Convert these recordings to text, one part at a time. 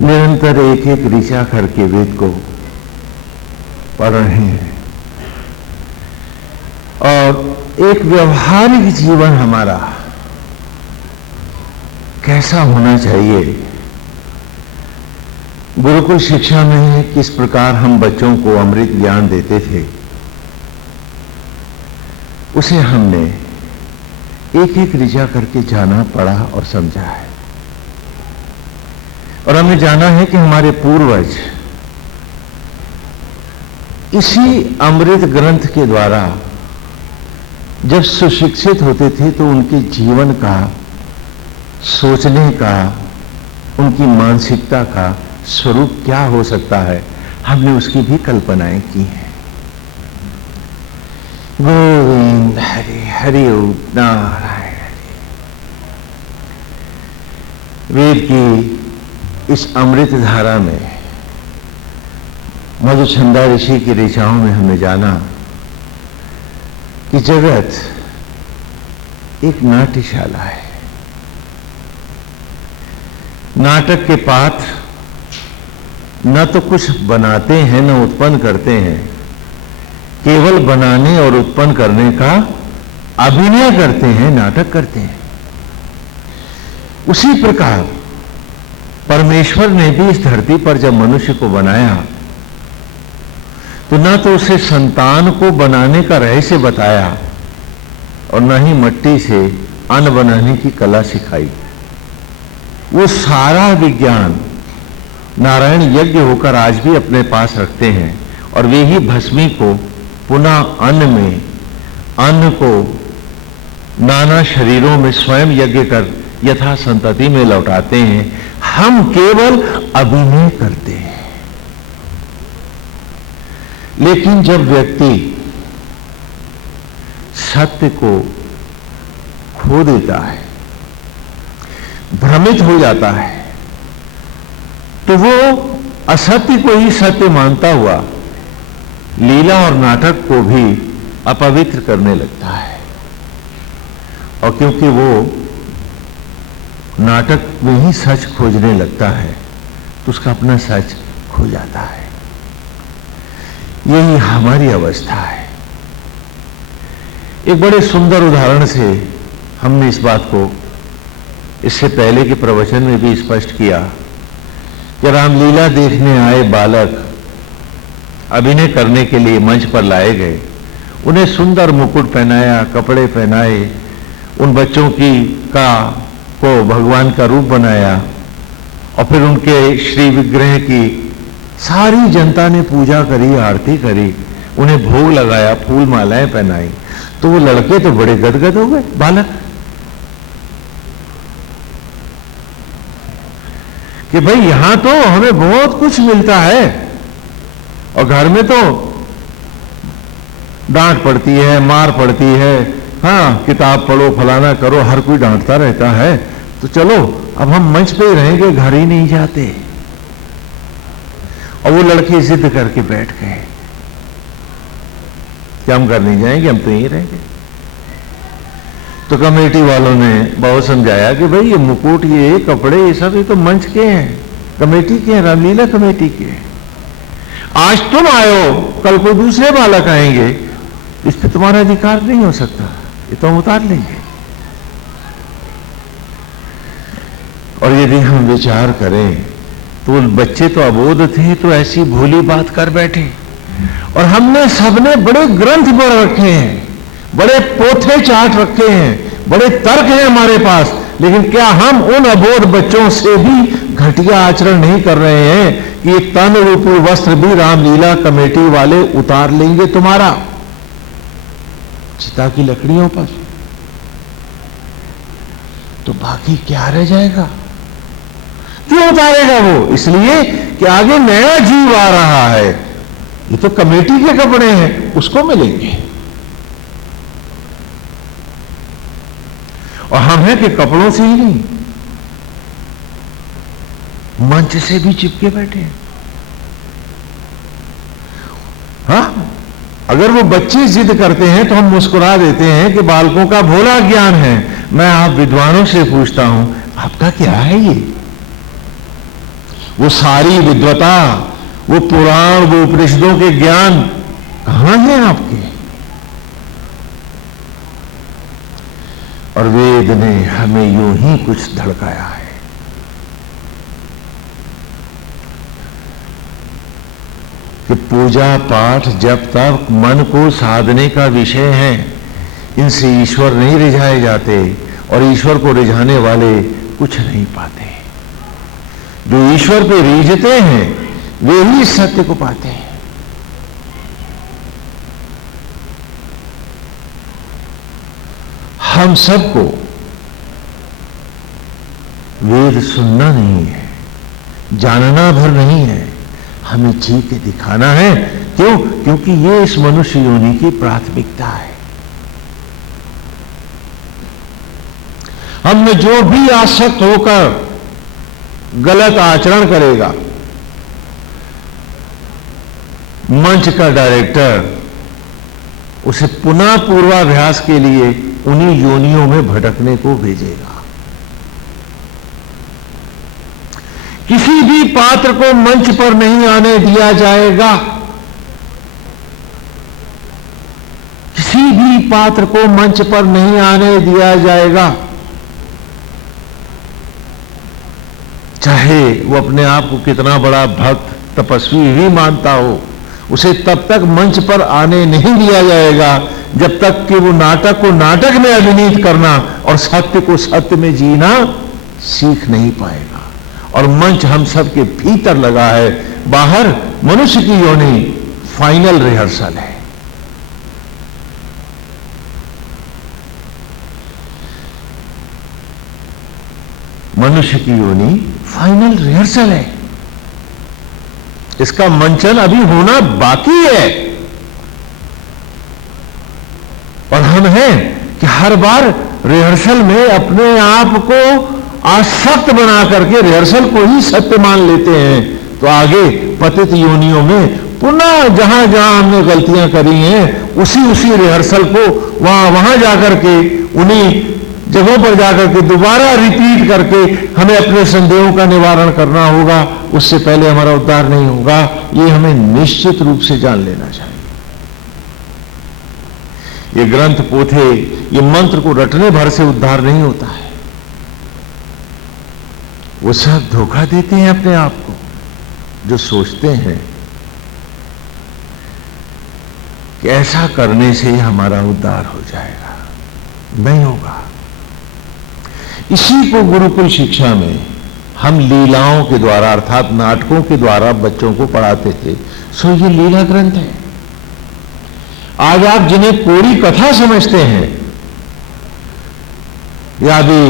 निरंतर एक एक ऋचा करके वेद को पढ़ रहे हैं और एक व्यवहारिक जीवन हमारा कैसा होना चाहिए। गुरुकुल शिक्षा में किस प्रकार हम बच्चों को अमृत ज्ञान देते थे, उसे हमने एक एक ऋचा करके जाना, पढ़ा और समझा है। और हमें जाना है कि हमारे पूर्वज इसी अमृत ग्रंथ के द्वारा जब सुशिक्षित होते थे तो उनके जीवन का, सोचने का, उनकी मानसिकता का स्वरूप क्या हो सकता है, हमने उसकी भी कल्पनाएं की हैं। गोविंद हरि हरि ओम नारायण। वेद की इस अमृत धारा में मधुचंदा ऋषि की ऋचाओं में हमने जाना कि जगत एक नाट्यशाला है। नाटक के पात्र न तो कुछ बनाते हैं न उत्पन्न करते हैं, केवल बनाने और उत्पन्न करने का अभिनय करते हैं, नाटक करते हैं। उसी प्रकार परमेश्वर ने भी इस धरती पर जब मनुष्य को बनाया तो न तो उसे संतान को बनाने का रहस्य बताया और न ही मिट्टी से अन्न बनाने की कला सिखाई। वो सारा विज्ञान नारायण यज्ञ होकर आज भी अपने पास रखते हैं और वे ही भस्मी को पुनः अन्न में, अन्न को नाना शरीरों में स्वयं यज्ञ कर यथा संतति में लौटाते हैं। हम केवल अभिनय करते हैं। लेकिन जब व्यक्ति सत्य को खो देता है, भ्रमित हो जाता है, तो वो असत्य को ही सत्य मानता हुआ लीला और नाटक को भी अपवित्र करने लगता है। और क्योंकि वो नाटक में ही सच खोजने लगता है तो उसका अपना सच खो जाता है। यही हमारी अवस्था है। एक बड़े सुंदर उदाहरण से हमने इस बात को इससे पहले के प्रवचन में भी स्पष्ट किया कि रामलीला देखने आए बालक अभिनय करने के लिए मंच पर लाए गए। उन्हें सुंदर मुकुट पहनाया, कपड़े पहनाए, उन बच्चों को भगवान का रूप बनाया और फिर उनके श्री विग्रह की सारी जनता ने पूजा करी, आरती करी, उन्हें भोग लगाया, फूल मालाएं पहनाई। तो वो लड़के तो बड़े गदगद हो गए, बालक, कि भाई यहां तो हमें बहुत कुछ मिलता है और घर में तो डांट पड़ती है, मार पड़ती है, हाँ किताब पढ़ो, फलाना करो, हर कोई डांटता रहता है, तो चलो अब हम मंच पे ही रहेंगे, घर ही नहीं जाते। और वो लड़के जिद करके बैठ गए कि हम घर नहीं जाएंगे, हम तो यहीं रहेंगे। तो कमेटी वालों ने बहुत समझाया कि भाई ये मुकुट, ये कपड़े, ये सब ये तो मंच के हैं, कमेटी के हैं, रामलीला कमेटी के हैं। आज तुम आयो, कल को दूसरे बालक आएंगे, इस पे तुम्हारा अधिकार नहीं हो सकता, ये तो हम उतार लेंगे। और यदि हम विचार करें तो बच्चे तो अबोध थे, तो ऐसी भोली बात कर बैठे। और हमने सबने बड़े ग्रंथ पढ़ रखे हैं, बड़े पोथे चाट रखे हैं, बड़े तर्क हैं हमारे पास, लेकिन क्या हम उन अबोध बच्चों से भी घटिया आचरण नहीं कर रहे हैं कि तन रूपी वस्त्र भी रामलीला कमेटी वाले उतार लेंगे तुम्हारा चिता की लकड़ियों पर, तो बाकी क्या रह जाएगा? क्यों उतारेगा वो? इसलिए कि आगे नया जीव आ रहा है, ये तो कमेटी के कपड़े हैं, उसको मिलेंगे। और हम हैं कि कपड़ों से ही नहीं, मंच से भी चिपके बैठे हैं। हाँ, अगर वो बच्चे जिद करते हैं तो हम मुस्कुरा देते हैं कि बालकों का भोला ज्ञान है। मैं आप विद्वानों से पूछता हूं, आपका क्या है ये? वो सारी विद्वता, वो पुराण, वो उपनिषदों के ज्ञान कहां हैं आपके? और वेद ने हमें यूं ही कुछ धड़काया है। कि पूजा पाठ जब तक मन को साधने का विषय है, इनसे ईश्वर नहीं रिझाए जाते, और ईश्वर को रिझाने वाले कुछ नहीं पाते। जो ईश्वर पे रीझते हैं वे ही इस सत्य को पाते हैं। हम सबको वेद सुनना नहीं है, जानना भर नहीं है, हमें जी के दिखाना है। क्यों? क्योंकि ये इस मनुष्य योनि की प्राथमिकता है। हम में जो भी आसक्त होकर गलत आचरण करेगा, मंच का डायरेक्टर उसे पुनः पूर्वाभ्यास के लिए उन्हीं योनियों में भटकने को भेजेगा। किसी भी पात्र को मंच पर नहीं आने दिया जाएगा। किसी भी पात्र को मंच पर नहीं आने दिया जाएगा, चाहे वो अपने आप को कितना बड़ा भक्त तपस्वी भी मानता हो, उसे तब तक मंच पर आने नहीं दिया जाएगा जब तक कि वो नाटक को नाटक में अभिनीत करना और सत्य को सत्य में जीना सीख नहीं पाएगा। और मंच हम सब के भीतर लगा है, बाहर मनुष्य की योनि फाइनल रिहर्सल है। मनुष्य की योनि फाइनल रिहर्सल है। इसका मंचन अभी होना बाकी है। और हम हैं कि हर बार रिहर्सल में अपने आप को आसक्त बना करके रिहर्सल को ही सत्य मान लेते हैं। तो आगे पतित योनियों में पुनः जहां जहां हमने गलतियां करी हैं, उसी रिहर्सल को वहां जाकर के, उन्हीं जगहों पर जाकर के दोबारा रिपीट करके हमें अपने संदेहों का निवारण करना होगा। उससे पहले हमारा उद्धार नहीं होगा। ये हमें निश्चित रूप से जान लेना चाहिए। ये ग्रंथ पोथे, ये मंत्र को रटने भर से उद्धार नहीं होता है। वो सब धोखा देते हैं अपने आप को, जो सोचते हैं कि ऐसा करने से हमारा उद्धार हो जाएगा। नहीं होगा। इसी को गुरुकुल शिक्षा में हम लीलाओं के द्वारा, अर्थात नाटकों के द्वारा बच्चों को पढ़ाते थे। सो ये लीला ग्रंथ है। आज आप जिन्हें कोरी कथा समझते हैं, या भी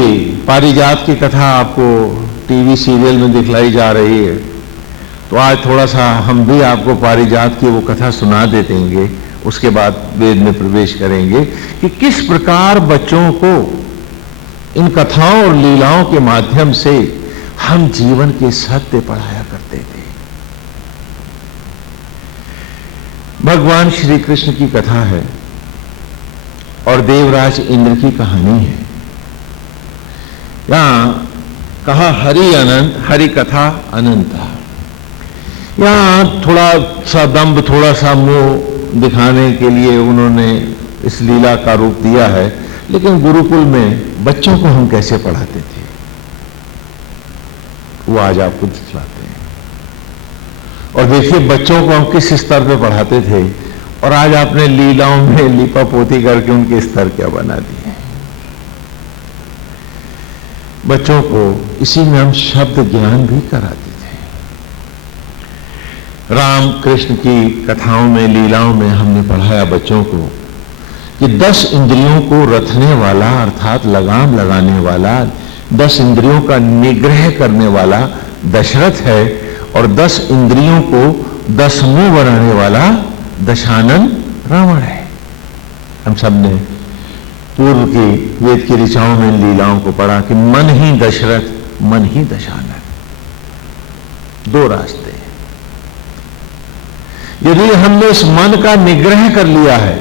पारिजात की कथा आपको टीवी सीरियल में दिखलाई जा रही है, तो आज थोड़ा सा हम भी आपको पारिजात की वो कथा सुना देंगे। उसके बाद वेद में प्रवेश करेंगे कि किस प्रकार बच्चों को इन कथाओं और लीलाओं के माध्यम से हम जीवन के सत्य पढ़ाया करते थे। भगवान श्री कृष्ण की कथा है और देवराज इंद्र की कहानी है। यहां कहा हरि अनंत, हरि कथा अनंत। यहां थोड़ा सा दंभ, थोड़ा सा मोह दिखाने के लिए उन्होंने इस लीला का रूप दिया है। लेकिन गुरुकुल में बच्चों को हम कैसे पढ़ाते थे, वो आज आपको दिखलाते हैं। और देखिए बच्चों को हम किस स्तर पे पढ़ाते थे, और आज आपने लीलाओं में लिपापोती करके उनके स्तर क्या बना दिए। बच्चों को इसी में हम शब्द ज्ञान भी कराते थे। राम कृष्ण की कथाओं में, लीलाओं में हमने पढ़ाया बच्चों को कि 10 इंद्रियों को रखने वाला, अर्थात लगाम लगाने वाला, 10 इंद्रियों का निग्रह करने वाला दशरथ है, और 10 इंद्रियों को 10 मुंह बनाने वाला दशानन रावण है। हम सब ने पूर्व की वेद की ऋचाओं में लीलाओं को पढ़ा कि मन ही दशरथ, मन ही दशानन, 2 रास्ते। यदि हमने इस मन का निग्रह कर लिया है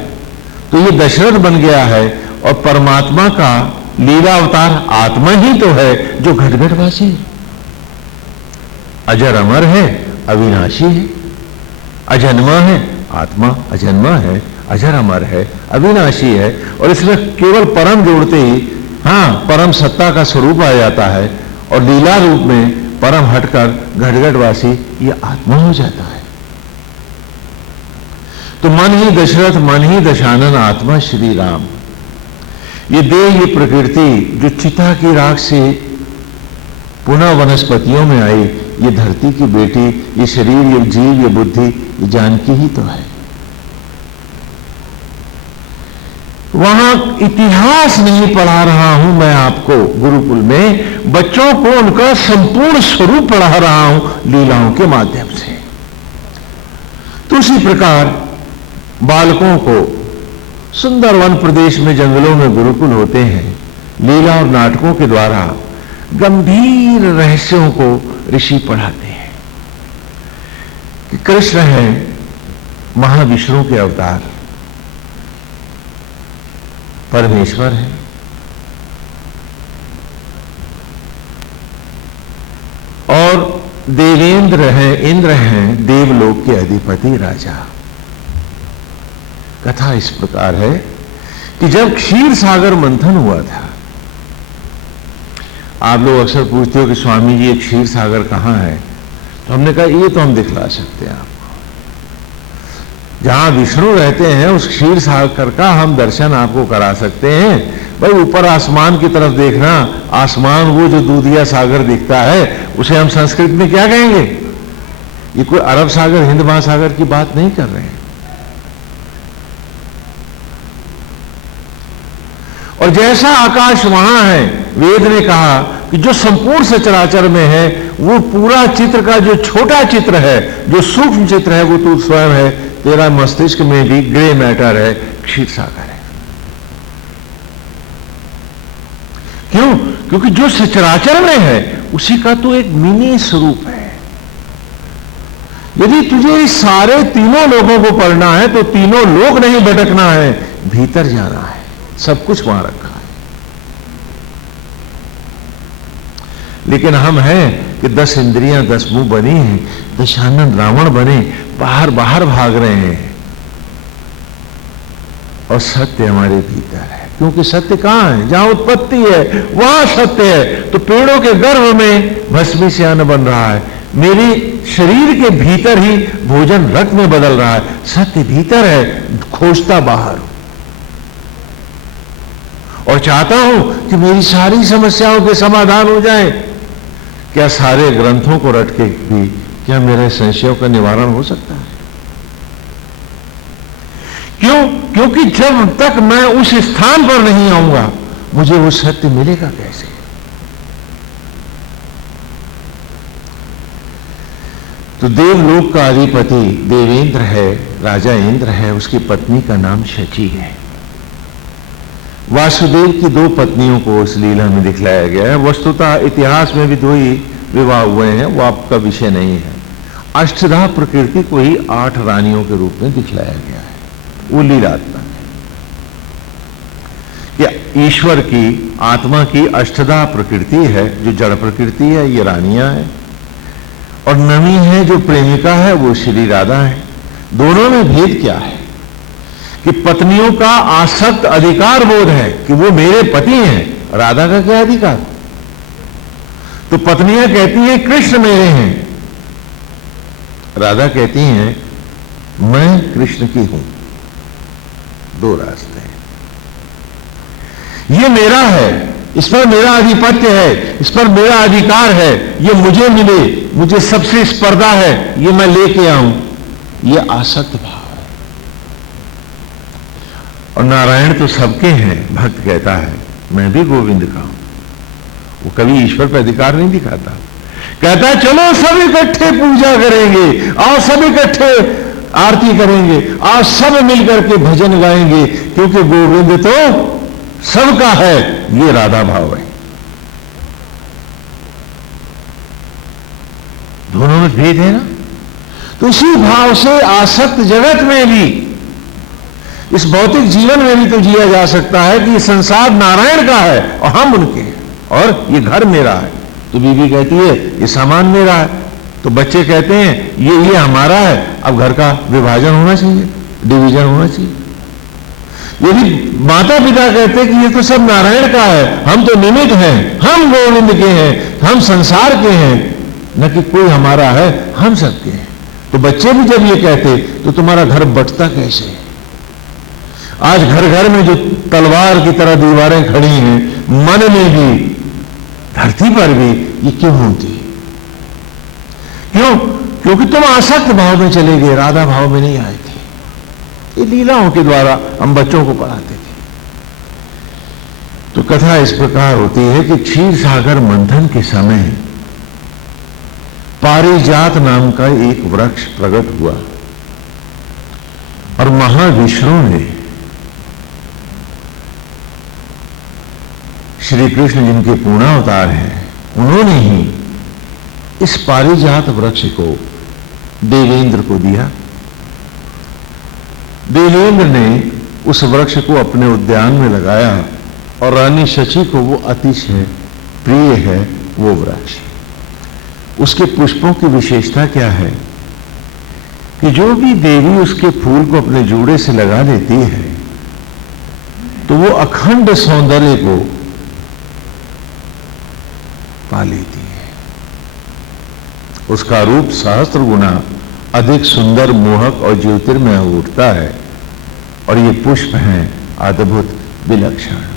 तो ये दशरथ बन गया है, और परमात्मा का लीला अवतार आत्मा ही तो है जो घट घट वासी। अजर अमर है, अविनाशी है, अजन्मा है, आत्मा अजन्मा है, अजर अमर है, अविनाशी है, और इसमें केवल परम जोड़ते ही परम सत्ता का स्वरूप आ जाता है, और लीला रूप में परम हटकर घटघटवासी ये आत्मा हो जाता है। तो मन ही दशरथ, मन ही दशानन, आत्मा श्री राम। ये देह, ये प्रकृति जो चिता की राख से पुनः वनस्पतियों में आई, ये धरती की बेटी, ये शरीर, ये जीव, ये बुद्धि, ये जानकी ही तो है। वहां इतिहास नहीं पढ़ा रहा हूं मैं आपको गुरुकुल में, बच्चों को उनका संपूर्ण स्वरूप पढ़ा रहा हूं लीलाओं के माध्यम से। तो उसी प्रकार बालकों को सुंदर वन प्रदेश में, जंगलों में गुरुकुल होते हैं, लीला और नाटकों के द्वारा गंभीर रहस्यों को ऋषि पढ़ाते हैं कि कृष्ण है महाविष्णु के अवतार, परमेश्वर है, और देवेंद्र है, इंद्र हैं, देवलोक के अधिपति राजा। कथा इस प्रकार है कि जब क्षीर सागर मंथन हुआ था, आप लोग अक्सर पूछते हो कि स्वामी जी ये क्षीर सागर कहां है, तो हमने कहा ये तो हम दिखला सकते हैं आपको। जहां विष्णु रहते हैं उस क्षीर सागर का हम दर्शन आपको करा सकते हैं। भाई ऊपर आसमान की तरफ देखना, आसमान वो जो दूधिया सागर दिखता है उसे हम संस्कृत में क्या कहेंगे? ये कोई अरब सागर, हिंद महासागर की बात नहीं कर रहे हैं। और जैसा आकाश वहां है, वेद ने कहा कि जो संपूर्ण सचराचर में है वो पूरा चित्र का जो छोटा चित्र है, जो सूक्ष्म चित्र है, वो तू स्वयं है। तेरा मस्तिष्क में भी ग्रे मैटर है, क्षीर सागर है। क्यों? क्योंकि जो सचराचर में है उसी का तो एक मिनी स्वरूप है। यदि तुझे इस सारे तीनों लोगों को पढ़ना है तो तीनों लोग नहीं भटकना है, भीतर जाना है, सब कुछ वहां रखा है। लेकिन हम हैं कि 10 इंद्रियां 10 मुंह बनी हैं, दशानन रावण बने, बाहर बाहर भाग रहे हैं, और सत्य हमारे भीतर है। क्योंकि सत्य कहां है? जहां उत्पत्ति है वहां सत्य है। तो पेड़ों के गर्भ में भस्मी से अन्न बन रहा है, मेरे शरीर के भीतर ही भोजन रक्त में बदल रहा है। सत्य भीतर है, खोजता बाहर हूं, और चाहता हूं कि मेरी सारी समस्याओं के समाधान हो जाए। क्या सारे ग्रंथों को रट के भी क्या मेरे संशयों का निवारण हो सकता है? क्यों? क्योंकि जब तक मैं उस स्थान पर नहीं आऊंगा मुझे वो सत्य मिलेगा कैसे? तो देवलोक का अधिपति देवेंद्र है, राजा इंद्र है, उसकी पत्नी का नाम शची है। वासुदेव की 2 पत्नियों को इस लीला में दिखलाया गया है। वस्तुतः इतिहास में भी 2 ही विवाह हुए हैं, वो आपका विषय नहीं है। अष्टधा प्रकृति को ही 8 रानियों के रूप में दिखलाया गया है, वो लीलात्मक है। ये ईश्वर की, आत्मा की अष्टधा प्रकृति है, जो जड़ प्रकृति है, ये रानियां हैं, और नवी है जो प्रेमिका है, वो श्री राधा है। दोनों में भेद क्या है कि पत्नियों का आसक्त अधिकार बोध है कि वो मेरे पति हैं। राधा का क्या अधिकार? तो पत्नियां कहती हैं कृष्ण मेरे हैं, राधा कहती हैं मैं कृष्ण की हूं। 2 रास्ते हैं। ये मेरा है, इस पर मेरा आधिपत्य है, इस पर मेरा अधिकार है, ये मुझे मिले, मुझे सबसे स्पर्धा है, ये मैं लेके आऊं, ये आसक्त भाव। और नारायण तो सबके हैं, भक्त कहता है मैं भी गोविंद का हूं। वो कभी ईश्वर पर अधिकार नहीं दिखाता, कहता है चलो सब इकट्ठे पूजा करेंगे, आओ सब इकट्ठे आरती करेंगे, आओ सब मिलकर के भजन गाएंगे, क्योंकि गोविंद तो सबका है। ये राधा भाव है। दोनों में भेद है ना। तो उसी भाव से आसक्त जगत में भी, इस भौतिक जीवन में भी तो जिया जा सकता है कि संसार नारायण का है और हम उनके हैं, और ये घर मेरा है। तो बीवी कहती है ये सामान मेरा है, तो बच्चे कहते हैं ये हमारा है, अब घर का विभाजन होना चाहिए, डिवीजन होना चाहिए। यदि माता पिता कहते हैं कि ये तो सब नारायण का है, हम तो निमित्त हैं, हम गोविंद के हैं, हम संसार के हैं, न कि कोई हमारा है, हम सबके हैं, तो बच्चे भी जब ये कहते तो तुम्हारा घर बंटता कैसे? आज घर घर में जो तलवार की तरह दीवारें खड़ी हैं, मन में भी धरती पर भी, ये क्यों होती? क्यों? क्योंकि तुम आसक्त भाव में चले गए, राधा भाव में नहीं आए थे। ये लीलाओं के द्वारा हम बच्चों को पढ़ाते थे। तो कथा इस प्रकार होती है कि क्षीर सागर मंथन के समय पारिजात नाम का एक वृक्ष प्रकट हुआ और महाविष्णु ने श्री कृष्ण जिनके पूर्णावतार हैं, उन्होंने ही इस पारिजात वृक्ष को देवेंद्र को दिया। देवेंद्र ने उस वृक्ष को अपने उद्यान में लगाया और रानी शची को वो अतिशय प्रिय है वो वृक्ष। उसके पुष्पों की विशेषता क्या है कि जो भी देवी उसके फूल को अपने जूड़े से लगा लेती है तो वो अखंड सौंदर्य को पा लेती है। उसका रूप सहस्त्र गुना अधिक सुंदर, मोहक और ज्योतिर्मय उठता है और ये पुष्प हैं अद्भुत, विलक्षण।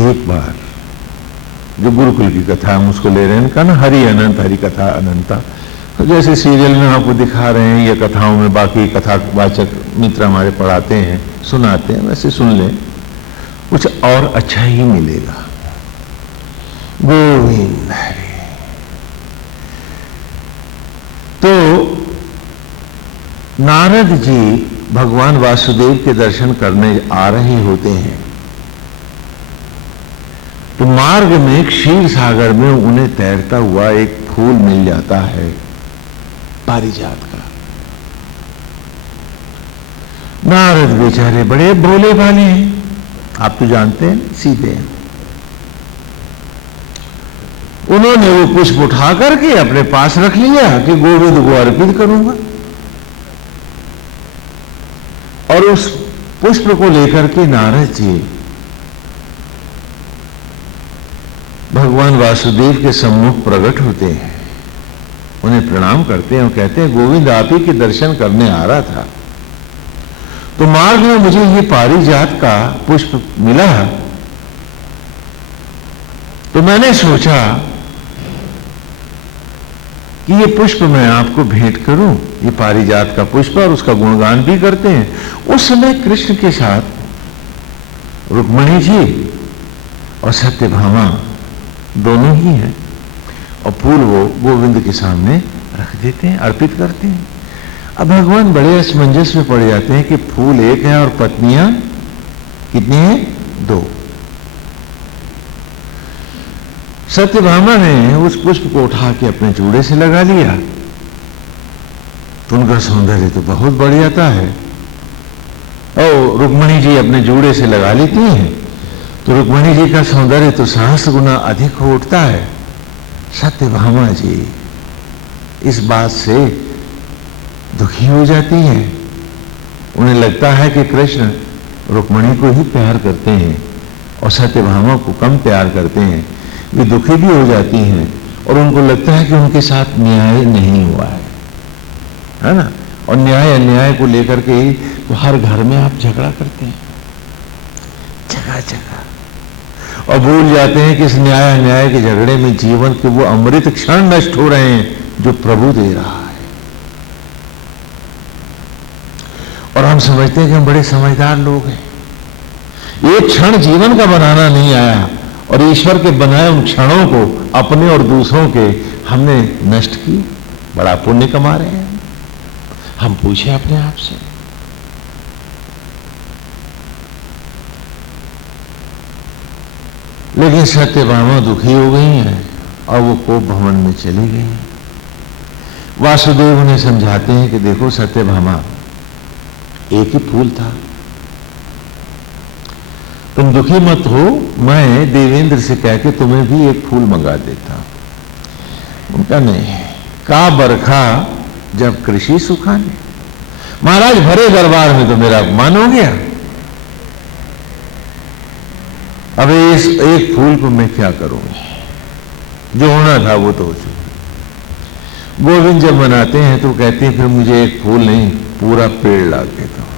एक बार जो गुरुकुल की कथा हम उसको ले रहे हैं, इनका ना हरि अनंत, हरि कथा अनंता, तो जैसे सीरियल में आपको दिखा रहे हैं या कथाओं में बाकी कथावाचक मित्र हमारे पढ़ाते हैं, सुनाते हैं, वैसे सुन लें, कुछ और अच्छा ही मिलेगा। गोविंद हरि। तो नारद जी भगवान वासुदेव के दर्शन करने आ रहे होते हैं, तो मार्ग में क्षीर सागर में उन्हें तैरता हुआ एक फूल मिल जाता है, पारिजात का। नारद बेचारे बड़े भोले भाले हैं, आप तो जानते हैं, सीधे हैं। उन्होंने वो पुष्प उठा करके अपने पास रख लिया कि गोविंद को अर्पित करूंगा, और उस पुष्प को लेकर के नारद जी भगवान वासुदेव के सम्मुख प्रकट होते हैं, उन्हें प्रणाम करते हैं और कहते हैं गोविंद आप ही के दर्शन करने आ रहा था, तो मार्ग में मुझे ये पारिजात का पुष्प मिला, तो मैंने सोचा कि ये पुष्प मैं आपको भेंट करूं, ये पारिजात का पुष्प, और उसका गुणगान भी करते हैं। उस समय कृष्ण के साथ रुक्मिणी जी और सत्यभामा दोनों ही हैं, और फूल वो गोविंद के सामने रख देते हैं, अर्पित करते हैं। अब भगवान बड़े असमंजस में पड़ जाते हैं कि फूल एक है और पत्नियां कितनी हैं? 2। सत्यभामा ने उस पुष्प को उठा के अपने जूड़े से लगा लिया, तो उनका सौंदर्य तो बहुत बढ़ जाता है, और रुक्मिणी जी अपने जूड़े से लगा लेती हैं, तो रुक्मिणी जी का सौंदर्य तो सहस्त्र गुना अधिक हो उठता है। सत्यभामा जी इस बात से दुखी हो जाती है, उन्हें लगता है कि कृष्ण रुक्मिणी को ही प्यार करते हैं और सत्यभामा को कम प्यार करते हैं। वे दुखी भी हो जाती हैं और उनको लगता है कि उनके साथ न्याय नहीं हुआ है ना, और न्याय अन्याय को लेकर के ही तो हर घर में आप झगड़ा करते हैं, जगह जगह, और भूल जाते हैं कि इस न्याय अन्याय के झगड़े में जीवन के वो अमृत क्षण नष्ट हो रहे हैं जो प्रभु दे रहा है। और हम समझते हैं कि हम बड़े समझदार लोग हैं, एक क्षण जीवन का बनाना नहीं आया और ईश्वर के बनाए उन क्षणों को अपने और दूसरों के हमने नष्ट की, बड़ा पुण्य कमा रहे हैं। हम पूछे अपने आप से, लेकिन सत्यभामा दुखी हो गई हैं और वो कोप भवन में चली गई हैं। वासुदेव उन्हें समझाते हैं कि देखो सत्यभामा, एक ही फूल था, तुम दुखी मत हो, मैं देवेंद्र से कह के तुम्हें भी एक फूल मंगा देता हूं। उनका नहीं, का बरखा जब कृषि सुखाने। महाराज भरे दरबार में तो मेरा अपमान हो गया, अब इस एक फूल को मैं क्या करूंगी, जो होना था वो तो हो चुका। गोविंद जब मनाते हैं तो कहते हैं फिर मुझे एक फूल नहीं पूरा पेड़ ला के दो।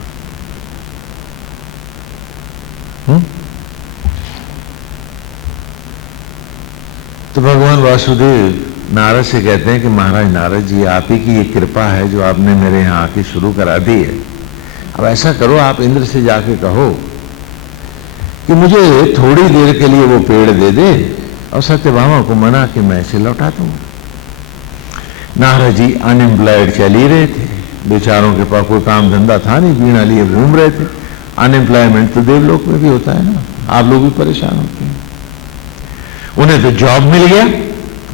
तो भगवान वासुदेव नारद से कहते हैं कि महाराज नारद जी, आप ही की ये कृपा है जो आपने मेरे यहाँ आके शुरू करा दी है। अब ऐसा करो, आप इंद्र से जाके कहो कि मुझे थोड़ी देर के लिए वो पेड़ दे दे और सत्यभामा को मना के मैं इसे लौटा दूंगा। नारद जी अनएम्प्लॉयड चल ही रहे थे, बेचारों के पास कोई काम धंधा था नहीं, बीणा लिए घूम रहे थे। अनएम्प्लॉयमेंट तो देवलोक में भी होता है ना, आप लोग भी परेशान होते हैं। उन्हें तो जॉब मिल गया,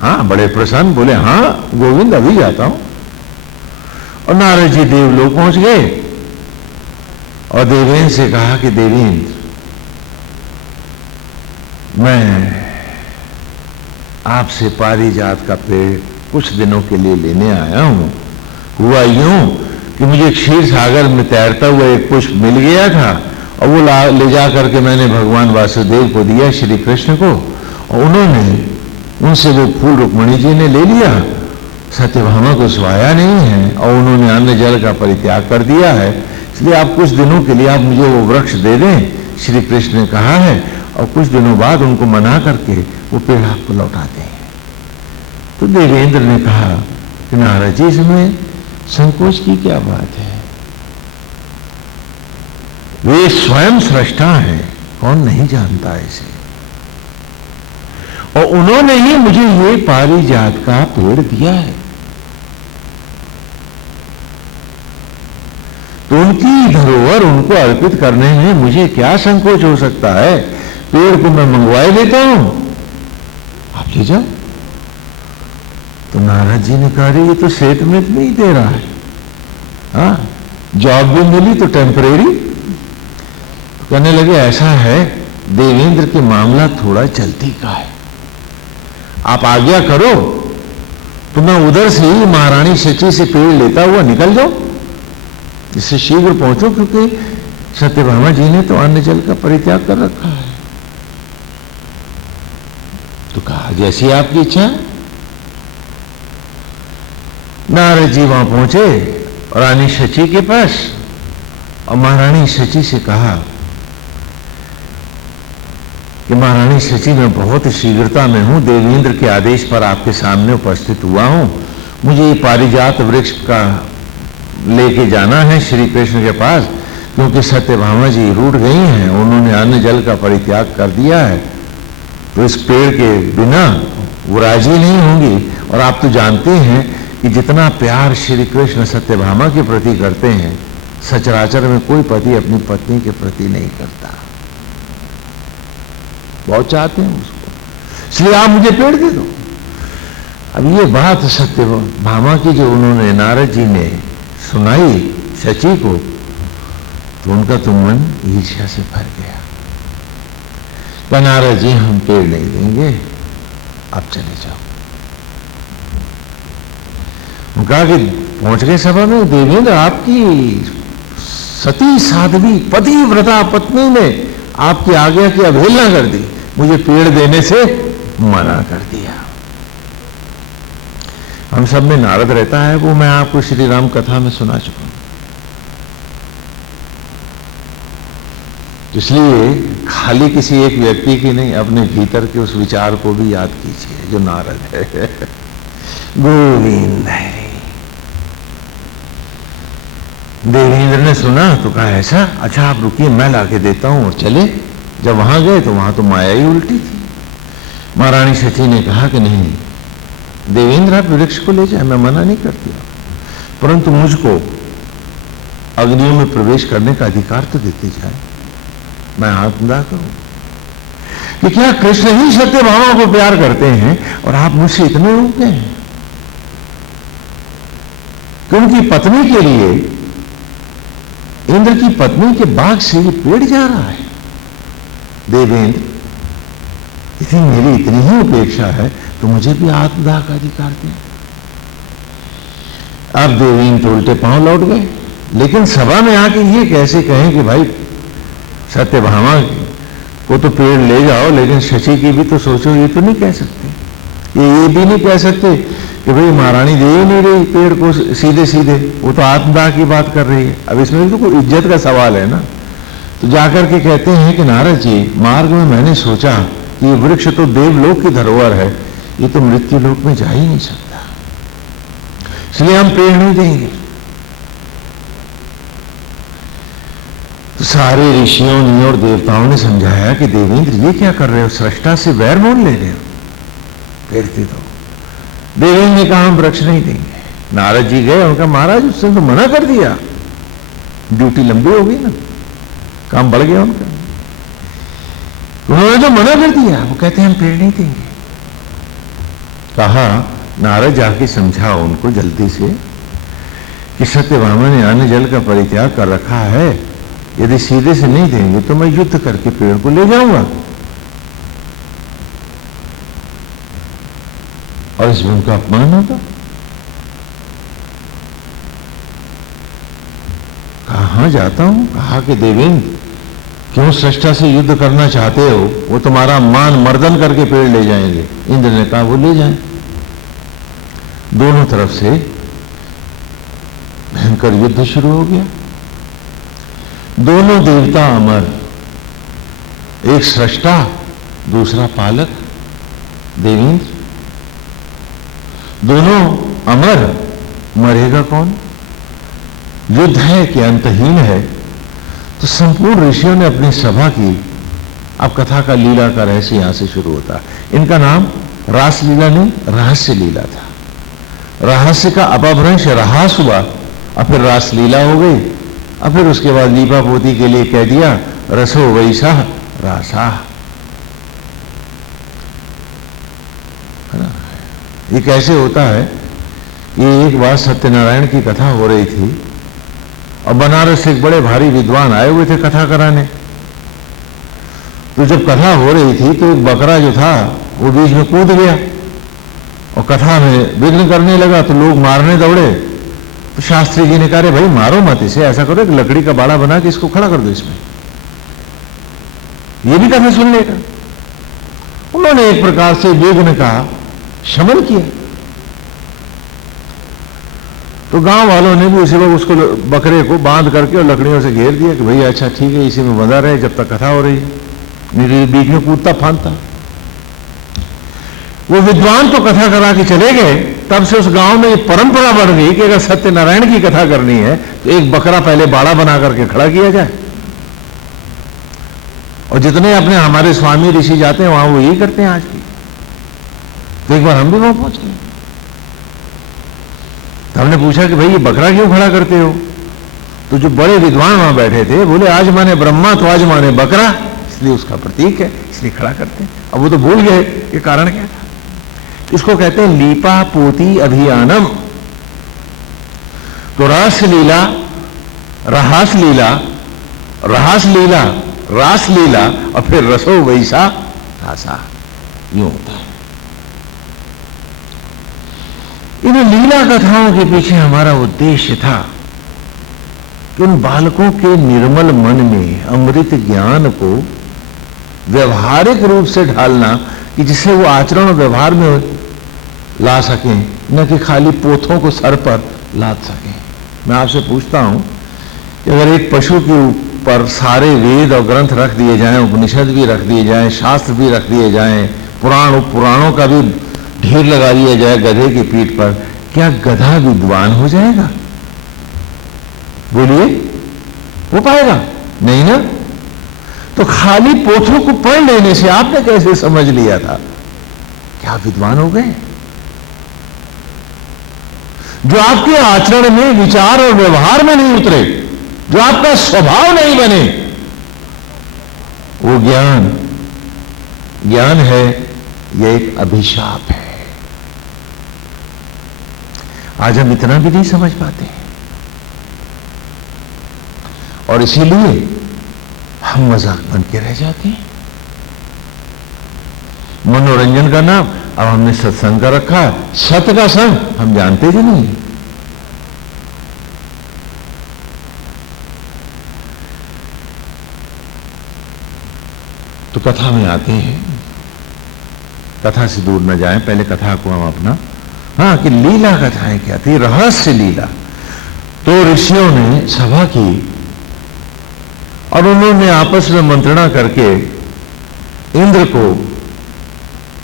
हाँ बड़े प्रसन्न, बोले हाँ गोविंद अभी जाता हूं। और नारद जी देवलोक पहुंच गए और देवेंद्र से कहा कि देवेंद्र, मैं आपसे पारिजात का पेड़ कुछ दिनों के लिए लेने आया हूं। हुआ यूं कि मुझे क्षीर सागर में तैरता हुआ एक पुष्प मिल गया था और वो ले जा करके मैंने भगवान वासुदेव को दिया, श्री कृष्ण को, और उन्होंने उनसे वो फूल रुक्मिणी जी ने ले लिया। सत्यभामा को स्वाया नहीं है और उन्होंने अन्न जल का परित्याग कर दिया है, इसलिए आप कुछ दिनों के लिए आप मुझे वो वृक्ष दे दें, श्री कृष्ण ने कहा है, और कुछ दिनों बाद उनको मना करके वो पेड़ आपको लौटा दें। तो देवेंद्र ने कहा कि नारद जी, इसमें संकोच की क्या बात है, वे स्वयं सृष्टा हैं, कौन नहीं जानता इसे, और उन्होंने ही मुझे ये पारिजात का पेड़ दिया है, तो उनकी धरोहर उनको अर्पित करने में मुझे क्या संकोच हो सकता है। पेड़ को मैं मंगवाए देता हूं, आप ले जाओ। तो नारद जी ने कहा, ये तो स्टेटमेंट नहीं दे रहा है, हाँ जॉब भी मिली तो टेम्परेरी। कहने लगे ऐसा है देवेंद्र के मामला थोड़ा चलती का है, आप आज्ञा करो तो मैं उधर से ही महारानी शची से पेड़ लेता हुआ निकल जाऊं, इससे शीघ्र पहुंचो, क्योंकि सत्यभामा जी ने तो अन्न जल का परित्याग कर रखा है। तो कहा जैसी आपकी इच्छा है। नारद जी वहां पहुंचे रानी शची के पास और महारानी शची से कहा कि महारानी शची, मैं बहुत शीघ्रता में हूं, देवेंद्र के आदेश पर आपके सामने उपस्थित हुआ हूं, मुझे ये पारिजात वृक्ष का लेके जाना है श्री कृष्ण के पास, क्योंकि सत्यभामा जी रूठ गई हैं, उन्होंने अन्न जल का परित्याग कर दिया है, तो इस पेड़ के बिना वो राजी नहीं होंगी। और आप तो जानते हैं कि जितना प्यार श्री कृष्ण सत्यभामा के प्रति करते हैं, सचराचर में कोई पति अपनी पत्नी के प्रति नहीं करता, बहुत चाहते हैं उसको, इसलिए आप मुझे पेड़ दे दो। अब ये बात सत्यभामा की जो उन्होंने नारद जी ने सुनाई शची को, तो उनका तो मन ईर्ष्या से भर गया। तो नारद जी, हम पेड़ नहीं देंगे, आप चले जाओ। कहा कि पहुंच गए सभा में, देवेंद्र आपकी सती साध्वी पतिव्रता पत्नी ने आपकी आज्ञा की अवहेलना कर दी, मुझे पेड़ देने से मना कर दिया। हम सब में नारद रहता है, वो मैं आपको श्री राम कथा में सुना चुका हूं। इसलिए खाली किसी एक व्यक्ति की नहीं, अपने भीतर के उस विचार को भी याद कीजिए जो नारद है। गोविंद है। देवेंद्र ने सुना तो कहा ऐसा, अच्छा आप रुकिए मैं लाके देता हूं, और चले। जब वहां गए तो वहां तो माया ही उल्टी थी। महारानी शची ने कहा कि नहीं देवेंद्र, आप वृक्ष को ले जाए, मैं मना नहीं करती, परंतु मुझको अग्नियों में प्रवेश करने का अधिकार तो देते जाए, मैं हाथ उड़ा करूं। कि क्या कृष्ण ही सत्यभामा को प्यार करते हैं और आप मुझसे इतने रोकते हैं कि उनकी पत्नी के लिए इंद्र की पत्नी के बाग से ये पेड़ जा रहा है। देवेंद्र, यदि मेरी इतनी ही उपेक्षा है तो मुझे भी आत्मदाह का अधिकार दें। अब देवेंद्र तो उल्टे पांव लौट गए, लेकिन सभा में आके ये कैसे कहें कि भाई सत्यभामा को तो पेड़ ले जाओ, लेकिन शची की भी तो सोचो। ये तो नहीं कह सकते, ये भी नहीं कह सकते कि भाई महारानी दे ही नहीं रही पेड़ को सीधे सीधे, वो तो आत्मदाह की बात कर रही है। अब इसमें तो कोई इज्जत का सवाल है ना। तो जाकर के कहते हैं कि नारद जी, मार्ग में मैंने सोचा कि ये वृक्ष तो देवलोक की धरोहर है, ये तो मृत्यु लोक में जा ही नहीं सकता, इसलिए हम पेड़ नहीं देंगे। तो सारे ऋषियों ने और देवताओं ने समझाया कि देवेंद्र ये क्या कर रहे हो, सृष्टा से वैर मोल ले रहे हो, पेड़ दे दो। देवेंद्र ने कहा हम वृक्ष नहीं देंगे। नारद जी गए, उनका महाराज उसने तो मना कर दिया, ड्यूटी लंबी हो गई ना, काम बढ़ गया उनका, उन्होंने तो मना कर दिया। वो कहते हैं हम पेड़ नहीं देंगे। कहा नारद जाके समझाओ उनको जल्दी से कि सत्यभामा ने अन्न जल का परित्याग कर रखा है, यदि सीधे से नहीं देंगे तो मैं युद्ध करके पेड़ को ले जाऊंगा और इसमें उनका अपमान होगा। कहां जाता हूं? कहा कि देवेंद्र, क्यों सृष्टा से युद्ध करना चाहते हो? वो तुम्हारा मान मर्दन करके पेड़ ले जाएंगे। इंद्र ने कहा वो ले जाएं। दोनों तरफ से भयंकर युद्ध शुरू हो गया। दोनों देवता अमर, एक सृष्टा दूसरा पालक देवेंद्र, दोनों अमर, मरेगा कौन? युद्ध है कि अंतहीन है। तो संपूर्ण ऋषियों ने अपनी सभा की। अब कथा का लीला का रहस्य यहां से शुरू होता है। इनका नाम रास लीला नहीं, रहस्य लीला था। रहस्य का अपभ्रंश रहास हुआ, और फिर रास लीला हो गई, और फिर उसके बाद लीपा पोती के लिए कह दिया रसो वैसा रासा, है ना। ये कैसे होता है? ये एक बार सत्यनारायण की कथा हो रही थी और बनारस से एक बड़े भारी विद्वान आए हुए थे कथा कराने। तो जब कथा हो रही थी तो एक बकरा जो था वो बीच में कूद गया और कथा में विघ्न करने लगा, तो लोग मारने दौड़े। तो शास्त्री जी ने कहा रे भाई मारो मत इसे, ऐसा करो एक लकड़ी का बाड़ा बना के इसको खड़ा कर दो, इसमें ये भी कथा सुन लेगा। उन्होंने एक प्रकार से विघ्न का शमन किया। तो गांव वालों ने भी उसी वक्त उसको बकरे को बांध करके और लकड़ियों से घेर दिया कि भैया अच्छा ठीक है, इसी में बंधा रहे जब तक कथा हो रही है, नहीं तो बीच में कूदता फांदता। वो विद्वान तो कथा करा के चले गए। तब से उस गांव में ये परंपरा बढ़ गई कि अगर सत्यनारायण की कथा करनी है तो एक बकरा पहले बाड़ा बना करके खड़ा किया जाए। और जितने अपने हमारे स्वामी ऋषि जाते हैं वहां वो यही करते हैं आज भी। तो एक बार हम भी वहां पहुंच गए। तो हमने पूछा कि भाई ये बकरा क्यों खड़ा करते हो? तो जो बड़े विद्वान वहां बैठे थे बोले आज माने ब्रह्मा तो आज माने बकरा, इसलिए उसका प्रतीक है, इसलिए खड़ा करते हैं। अब वो तो भूल गए ये कारण क्या था। इसको कहते हैं लीपा पोती अभियानम। तो रास लीला, रहास लीला, रहास लीला, रास लीला, और फिर रसो वैसा रासा, यूं होता है। इन लीला कथाओं के पीछे हमारा उद्देश्य था कि उन बालकों के निर्मल मन में अमृत ज्ञान को व्यवहारिक रूप से ढालना कि जिससे वो आचरण और व्यवहार में ला सकें, न कि खाली पोथों को सर पर लाद सकें। मैं आपसे पूछता हूं कि अगर एक पशु के ऊपर सारे वेद और ग्रंथ रख दिए जाएं, उपनिषद भी रख दिए जाएं, शास्त्र भी रख दिए जाएं, पुराणों का भी ढेर लगा दिया जाए गधे की पीठ पर, क्या गधा विद्वान हो जाएगा? बोलिए, हो पाएगा? नहीं ना। तो खाली पोथों को पढ़ लेने से आपने कैसे समझ लिया था क्या विद्वान हो गए? जो आपके आचरण में, विचार और व्यवहार में नहीं उतरे, जो आपका स्वभाव नहीं बने, वो ज्ञान है, यह एक अभिशाप है। आज हम इतना भी नहीं समझ पाते और इसीलिए हम मजाक बन के रह जाते हैं। मनोरंजन का नाम अब हमने सत्संग का रखा है। सत्य का संग हम जानते ही नहीं। तो कथा में आते हैं, कथा से दूर न जाएं, पहले कथा को हम अपना, हाँ, कि लीला कथाएं क्या थी, रहस्य लीला। तो ऋषियों ने सभा की और उन्होंने आपस में मंत्रणा करके इंद्र को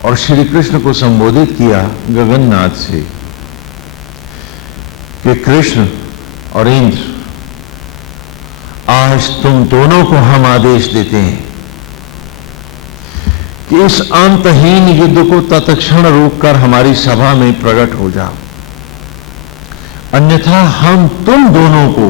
और श्री कृष्ण को संबोधित किया गगननाथ से कि कृष्ण और इंद्र, आज तुम दोनों को हम आदेश देते हैं कि इस अंतहीन युद्ध को तत्क्षण रोककर हमारी सभा में प्रकट हो जाओ, अन्यथा हम तुम दोनों को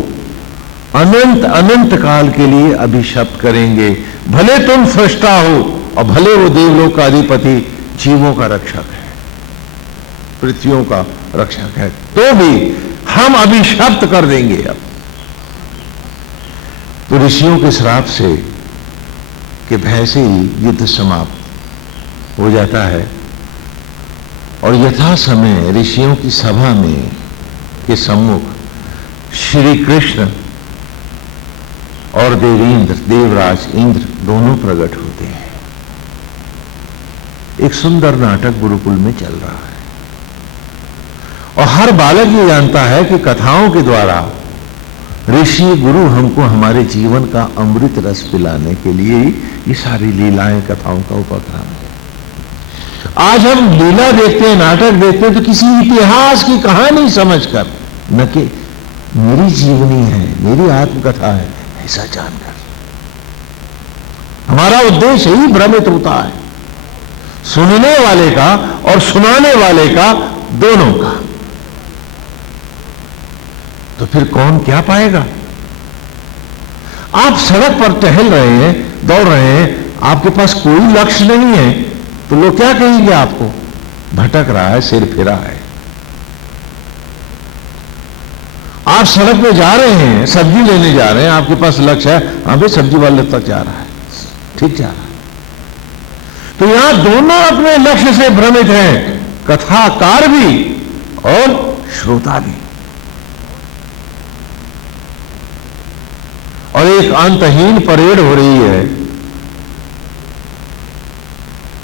अनंत अनंत काल के लिए अभिशप्त करेंगे। भले तुम सृष्टा हो और भले वो देवलोक का अधिपति जीवों का रक्षक है, पृथ्वियों का रक्षक है, तो भी हम अभिशप्त कर देंगे। अब तो ऋषियों के श्राप से कि भय से ही युद्ध समाप्त हो जाता है और यथा समय ऋषियों की सभा में के सम्मुख श्री कृष्ण और देवेंद्र, देवराज इंद्र दोनों प्रकट होते हैं। एक सुंदर नाटक गुरुकुल में चल रहा है और हर बालक ये जानता है कि कथाओं के द्वारा ऋषि गुरु हमको हमारे जीवन का अमृत रस पिलाने के लिए ये सारी लीलाएं, कथाओं का उपक्रम है। आज हम लीला देखते हैं, नाटक देखते हैं तो किसी इतिहास की कहानी समझकर, न कि मेरी जीवनी है, मेरी आत्मकथा है, ऐसा जानकर। हमारा उद्देश्य ही भ्रमित होता है, सुनने वाले का और सुनाने वाले का, दोनों का। तो फिर कौन क्या पाएगा? आप सड़क पर टहल रहे हैं, दौड़ रहे हैं, आपके पास कोई लक्ष्य नहीं है, तो लोग क्या कहेंगे आपको? भटक रहा है, सिर फिरा है। आप सड़क पे जा रहे हैं, सब्जी लेने जा रहे हैं, आपके पास लक्ष्य है, हाँ भाई सब्जी वाले तक जा रहा है, ठीक जा रहा है। तो यहां दोनों अपने लक्ष्य से भ्रमित हैं, कथाकार भी और श्रोता भी। और एक अंतहीन परेड हो रही है,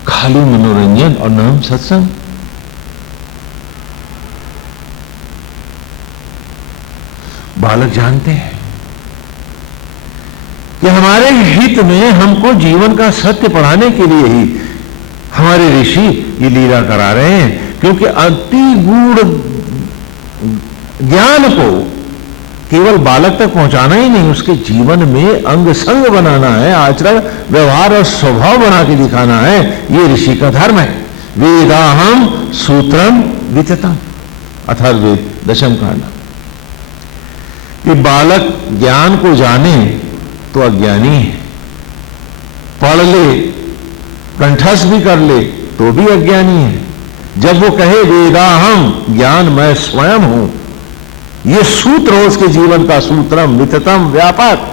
खाली मनोरंजन और नाम सत्संग। बालक जानते हैं कि हमारे हित में हमको जीवन का सत्य पढ़ाने के लिए ही हमारे ऋषि ये लीला करा रहे हैं, क्योंकि अति गूढ़ ज्ञान को केवल बालक तक पहुंचाना ही नहीं, उसके जीवन में अंग संग बनाना है, आचरण व्यवहार और स्वभाव बना के दिखाना है। ये ऋषि का धर्म है। वेदाहम सूत्रम विततम, अथर्ववेद दशम कांड। कि बालक ज्ञान को जाने तो अज्ञानी है, पढ़ ले, कंठस्थ भी कर ले तो भी अज्ञानी है। जब वो कहे वेदाहम, ज्ञान मैं स्वयं हूं, ये सूत्र हो उसके जीवन का, सूत्रम विततम, व्यापक।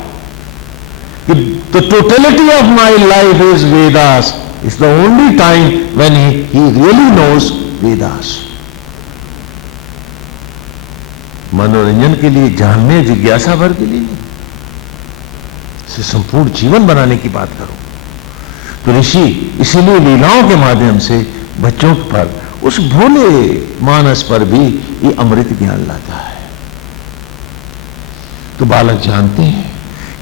The totality of my life is Vedas, is the only time when he really knows Vedas. मनोरंजन के लिए, जानने, जिज्ञासा भर के लिए नहीं, इसे संपूर्ण जीवन बनाने की बात करो। तो ऋषि इसीलिए लीलाओं के माध्यम से बच्चों पर, उस भोले मानस पर भी ये अमृत ज्ञान लाता है। तो बालक जानते हैं,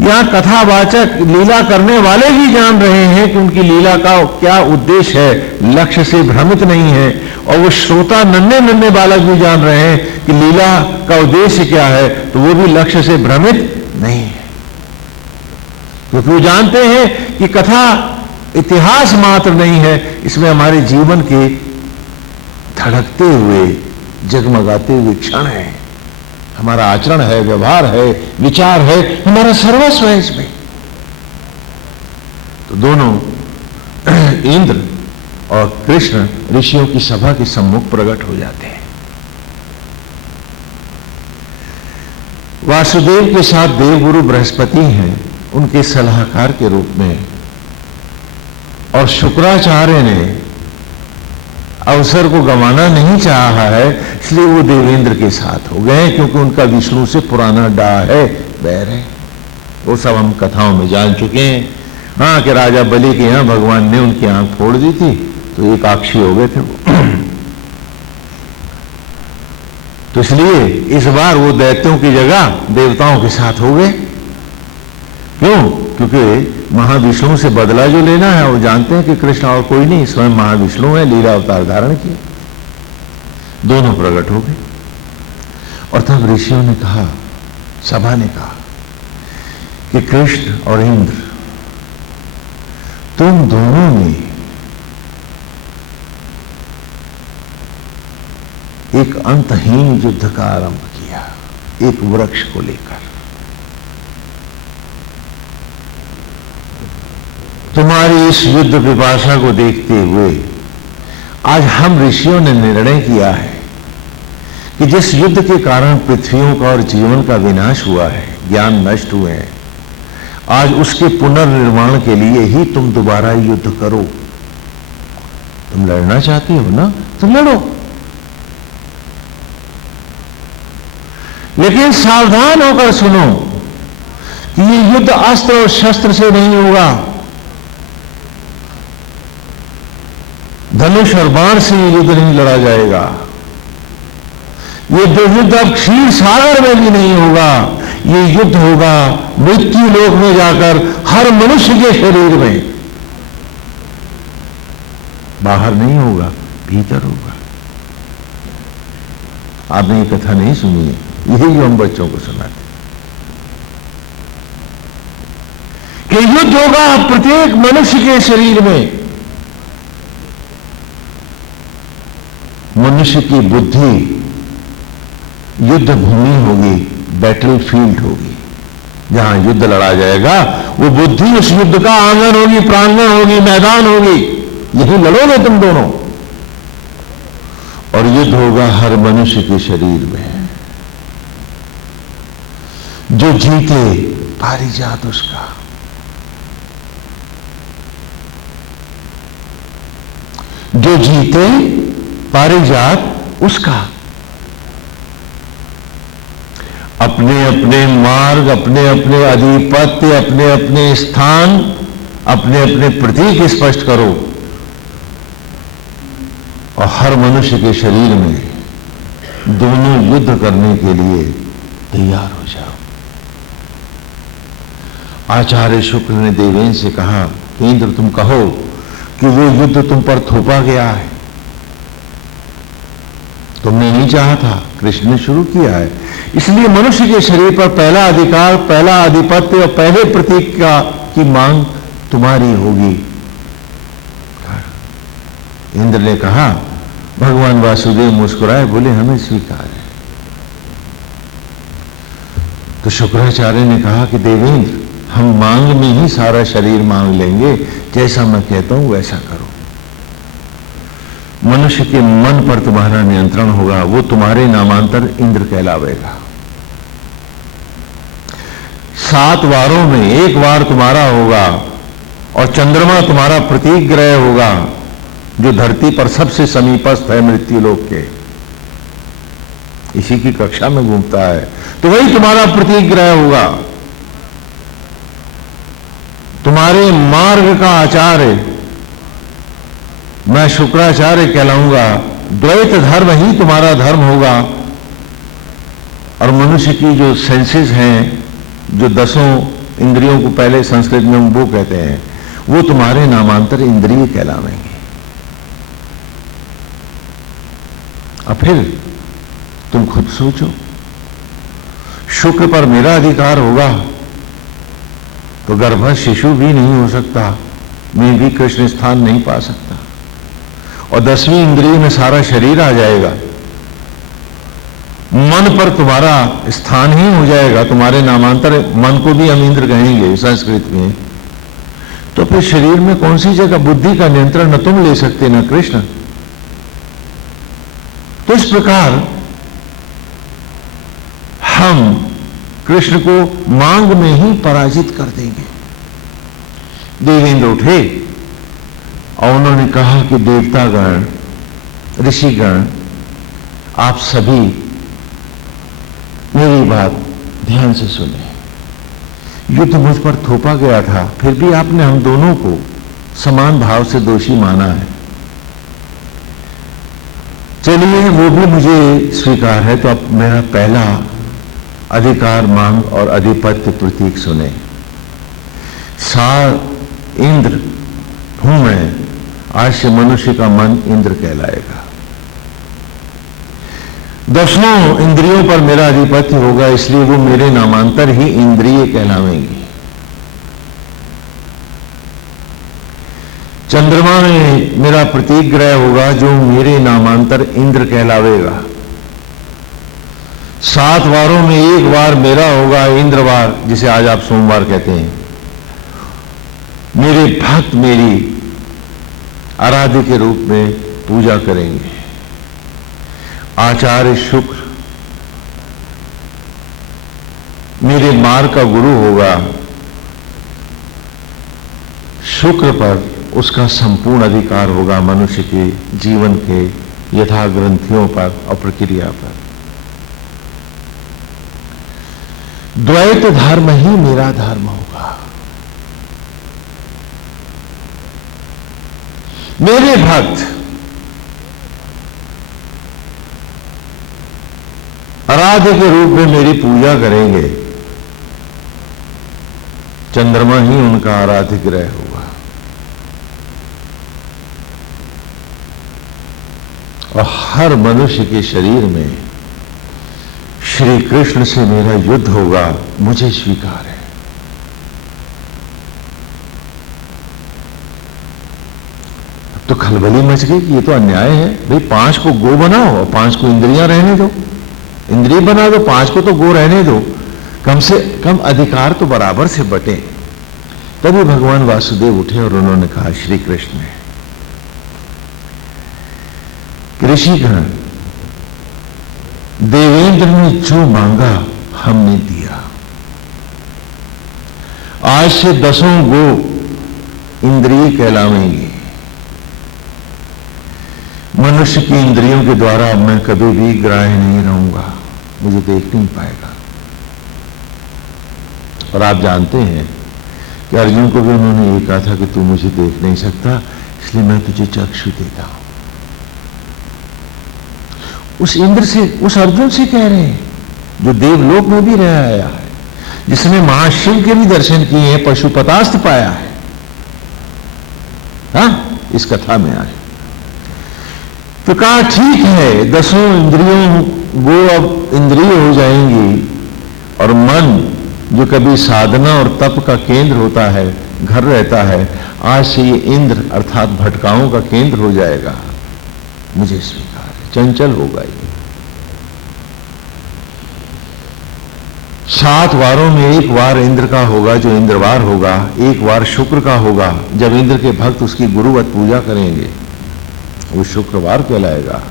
यहां कथावाचक लीला करने वाले भी जान रहे हैं कि उनकी लीला का क्या उद्देश्य है, लक्ष्य से भ्रमित नहीं है। और वो श्रोता नन्हे नन्हे बालक भी जान रहे हैं कि लीला का उद्देश्य क्या है, तो वो भी लक्ष्य से भ्रमित नहीं है, क्योंकि वो जानते हैं कि कथा इतिहास मात्र नहीं है, इसमें हमारे जीवन के धड़कते हुए, जगमगाते हुए क्षण है, हमारा आचरण है, व्यवहार है, विचार है, हमारा सर्वस्व है इसमें। तो दोनों इंद्र और कृष्ण ऋषियों की सभा के सम्मुख प्रकट हो जाते हैं। वासुदेव के साथ देवगुरु बृहस्पति हैं उनके सलाहकार के रूप में, और शुक्राचार्य ने अवसर को गंवाना नहीं चाहा है, इसलिए वो देवेंद्र के साथ हो गए, क्योंकि उनका विष्णु से पुराना डाह है, बैर है। वो सब हम कथाओं में जान चुके हैं। हाँ, कि राजा बलि के यहाँ भगवान ने उनकी आंख फोड़ दी थी, तो एकाक्षी हो गए थे वो। तो इसलिए इस बार वो दैत्यों की जगह देवताओं के साथ हो गए। क्यों? क्योंकि महाविष्णु से बदला जो लेना है, वो जानते हैं कि कृष्ण और कोई नहीं, स्वयं महाविष्णु है, लीला अवतार धारण किए। दोनों प्रकट हो गए। और तब ऋषियों ने कहा, सभा ने कहा कि कृष्ण और इंद्र, तुम दोनों ने एक अंतहीन युद्ध का आरंभ किया, एक वृक्ष को लेकर। तुम्हारी इस युद्ध पिपासा को देखते हुए आज हम ऋषियों ने निर्णय किया है कि जिस युद्ध के कारण पृथ्वियों का और जीवन का विनाश हुआ है, ज्ञान नष्ट हुए हैं, आज उसके पुनर्निर्माण के लिए ही तुम दोबारा युद्ध करो। तुम लड़ना चाहती हो ना, तुम लड़ो, लेकिन सावधान होकर सुनो कि ये युद्ध अस्त्र और शस्त्र से नहीं होगा, धनुष और बाण से ये युद्ध नहीं लड़ा जाएगा। ये युद्ध अब क्षीर सागर में भी नहीं होगा, ये युद्ध होगा मृत्यु लोक में जाकर हर मनुष्य के शरीर में। बाहर नहीं होगा, भीतर होगा। आपने ये कथा नहीं सुनी है, यही जो हम बच्चों को सुनाते कि युद्ध होगा प्रत्येक मनुष्य के शरीर में। मनुष्य की बुद्धि युद्ध भूमि होगी, बैटल फील्ड होगी, जहां युद्ध लड़ा जाएगा वो बुद्धि उस युद्ध का आंगन होगी, प्रांगण होगी, मैदान होगी। यही लड़ोगे तुम दोनों। और युद्ध होगा हर मनुष्य के शरीर में। जो जीते पारिजात उसका, जो जीते पारिजात उसका। अपने अपने मार्ग, अपने अपने आधिपत्य, अपने अपने स्थान, अपने अपने प्रतीक स्पष्ट करो और हर मनुष्य के शरीर में दोनों युद्ध करने के लिए तैयार हो जाओ। आचार्य शुक्ल ने देवेंद्र से कहा, इंद्र तुम कहो कि वो युद्ध तुम पर थोपा गया है, तुमने नहीं चाहा था, कृष्ण ने शुरू किया है, इसलिए मनुष्य के शरीर पर पहला अधिकार, पहला आधिपत्य और पहले प्रतीक की मांग तुम्हारी होगी। इंद्र ने कहा, भगवान वासुदेव मुस्कुराए, बोले हमें स्वीकार है। तो शुक्राचार्य ने कहा कि देवेंद्र, हम मांग में ही सारा शरीर मांग लेंगे, जैसा मैं कहता हूं वैसा करो। मनुष्य के मन पर तुम्हारा नियंत्रण होगा, वो तुम्हारे नामांतर इंद्र कहलावेगा। 7 वारों में एक वार तुम्हारा होगा और चंद्रमा तुम्हारा प्रतीक ग्रह होगा, जो धरती पर सबसे समीपस्थ है मृत्यु लोक के, इसी की कक्षा में घूमता है, तो वही तुम्हारा प्रतीक ग्रह होगा। तुम्हारे मार्ग का आचार्य मैं शुक्राचार्य कहलाऊंगा, द्वैत धर्म ही तुम्हारा धर्म होगा। और मनुष्य की जो सेंसेस हैं, जो 10 इंद्रियों को पहले संस्कृत में वो कहते हैं, वो तुम्हारे नामांतर इंद्रिय कहलावेंगे। अब फिर तुम खुद सोचो, शुक्र पर मेरा अधिकार होगा तो गर्भस्थ शिशु भी नहीं हो सकता, मैं भी कृष्ण स्थान नहीं पा सकता। और 10वीं इंद्रिय में सारा शरीर आ जाएगा, मन पर तुम्हारा स्थान ही हो जाएगा, तुम्हारे नामांतर मन को भी हम इंद्र कहेंगे संस्कृत में। तो फिर शरीर में कौन सी जगह? बुद्धि का नियंत्रण न तुम ले सकते न कृष्ण। तो इस प्रकार हम कृष्ण को मांग में ही पराजित कर देंगे। देवेंद्र उठे और उन्होंने कहा कि देवतागण, ऋषिगण, आप सभी मेरी बात ध्यान से सुने। युद्ध मुझ पर थोपा गया था, फिर भी आपने हम दोनों को समान भाव से दोषी माना है। चलिए, वो भी मुझे स्वीकार है, तो अब मेरा पहला अधिकार मांग और अधिपत्य प्रतीक सुने। इंद्र हूं मैं, आज से मनुष्य का मन इंद्र कहलाएगा। 10 इंद्रियों पर मेरा अधिपत्य होगा, इसलिए वो मेरे नामांतर ही इंद्रिय कहलावेंगी। चंद्रमा में मेरा प्रतीक ग्रह होगा, जो मेरे नामांतर इंद्र कहलावेगा। 7 वारों में एक वार मेरा होगा, इंद्रवार, जिसे आज आप सोमवार कहते हैं। मेरे भक्त मेरी आराध्य के रूप में पूजा करेंगे। आचार्य शुक्र मेरे मार्ग का गुरु होगा। शुक्र पर उसका संपूर्ण अधिकार होगा मनुष्य के जीवन के यथा ग्रंथियों पर और प्रक्रिया पर। द्वैत धर्म ही मेरा धर्म होगा। मेरे भक्त आराध्य के रूप में मेरी पूजा करेंगे। चंद्रमा ही उनका आराध्य ग्रह होगा। और हर मनुष्य के शरीर में श्री कृष्ण से मेरा युद्ध होगा, मुझे स्वीकार है। अब तो खलबली मच गई कि ये तो अन्याय है। भाई 5 को गो बनाओ और 5 को इंद्रियां रहने दो। इंद्रिय बना दो, 5 को तो गो रहने दो। कम से कम अधिकार तो बराबर से बटे। तभी भगवान वासुदेव उठे और उन्होंने कहा, श्री कृष्ण ने, ऋषिगण, देवेंद्र ने जो मांगा हमने दिया। आज से 10 गो इंद्रिय कहलावेंगे। मनुष्य की इंद्रियों के द्वारा अब मैं कभी भी ग्राह्य नहीं रहूंगा, मुझे देख नहीं पाएगा। और आप जानते हैं कि अर्जुन को भी उन्होंने ये कहा था कि तू मुझे देख नहीं सकता, इसलिए मैं तुझे चक्षु देता हूं। उस इंद्र से, उस अर्जुन से कह रहे हैं जो देवलोक में भी रह आया है, जिसने महाशिव के भी दर्शन किए हैं, पशुपतास्त्र पाया है। हाँ, इस कथा में आए तो कहा, ठीक है, 10 इंद्रियों वो अब इंद्रिय हो जाएंगी और मन जो कभी साधना और तप का केंद्र होता है, घर रहता है, आज से ये इंद्र अर्थात भटकाओं का केंद्र हो जाएगा। मुझे स्वीकार है, चंचल होगा ये। 7 वारों में एक वार इंद्र का होगा, जो इंद्रवार होगा। एक वार शुक्र का होगा, जब इंद्र के भक्त उसकी गुरुवत पूजा करेंगे, वो शुक्रवार कहलाएगा।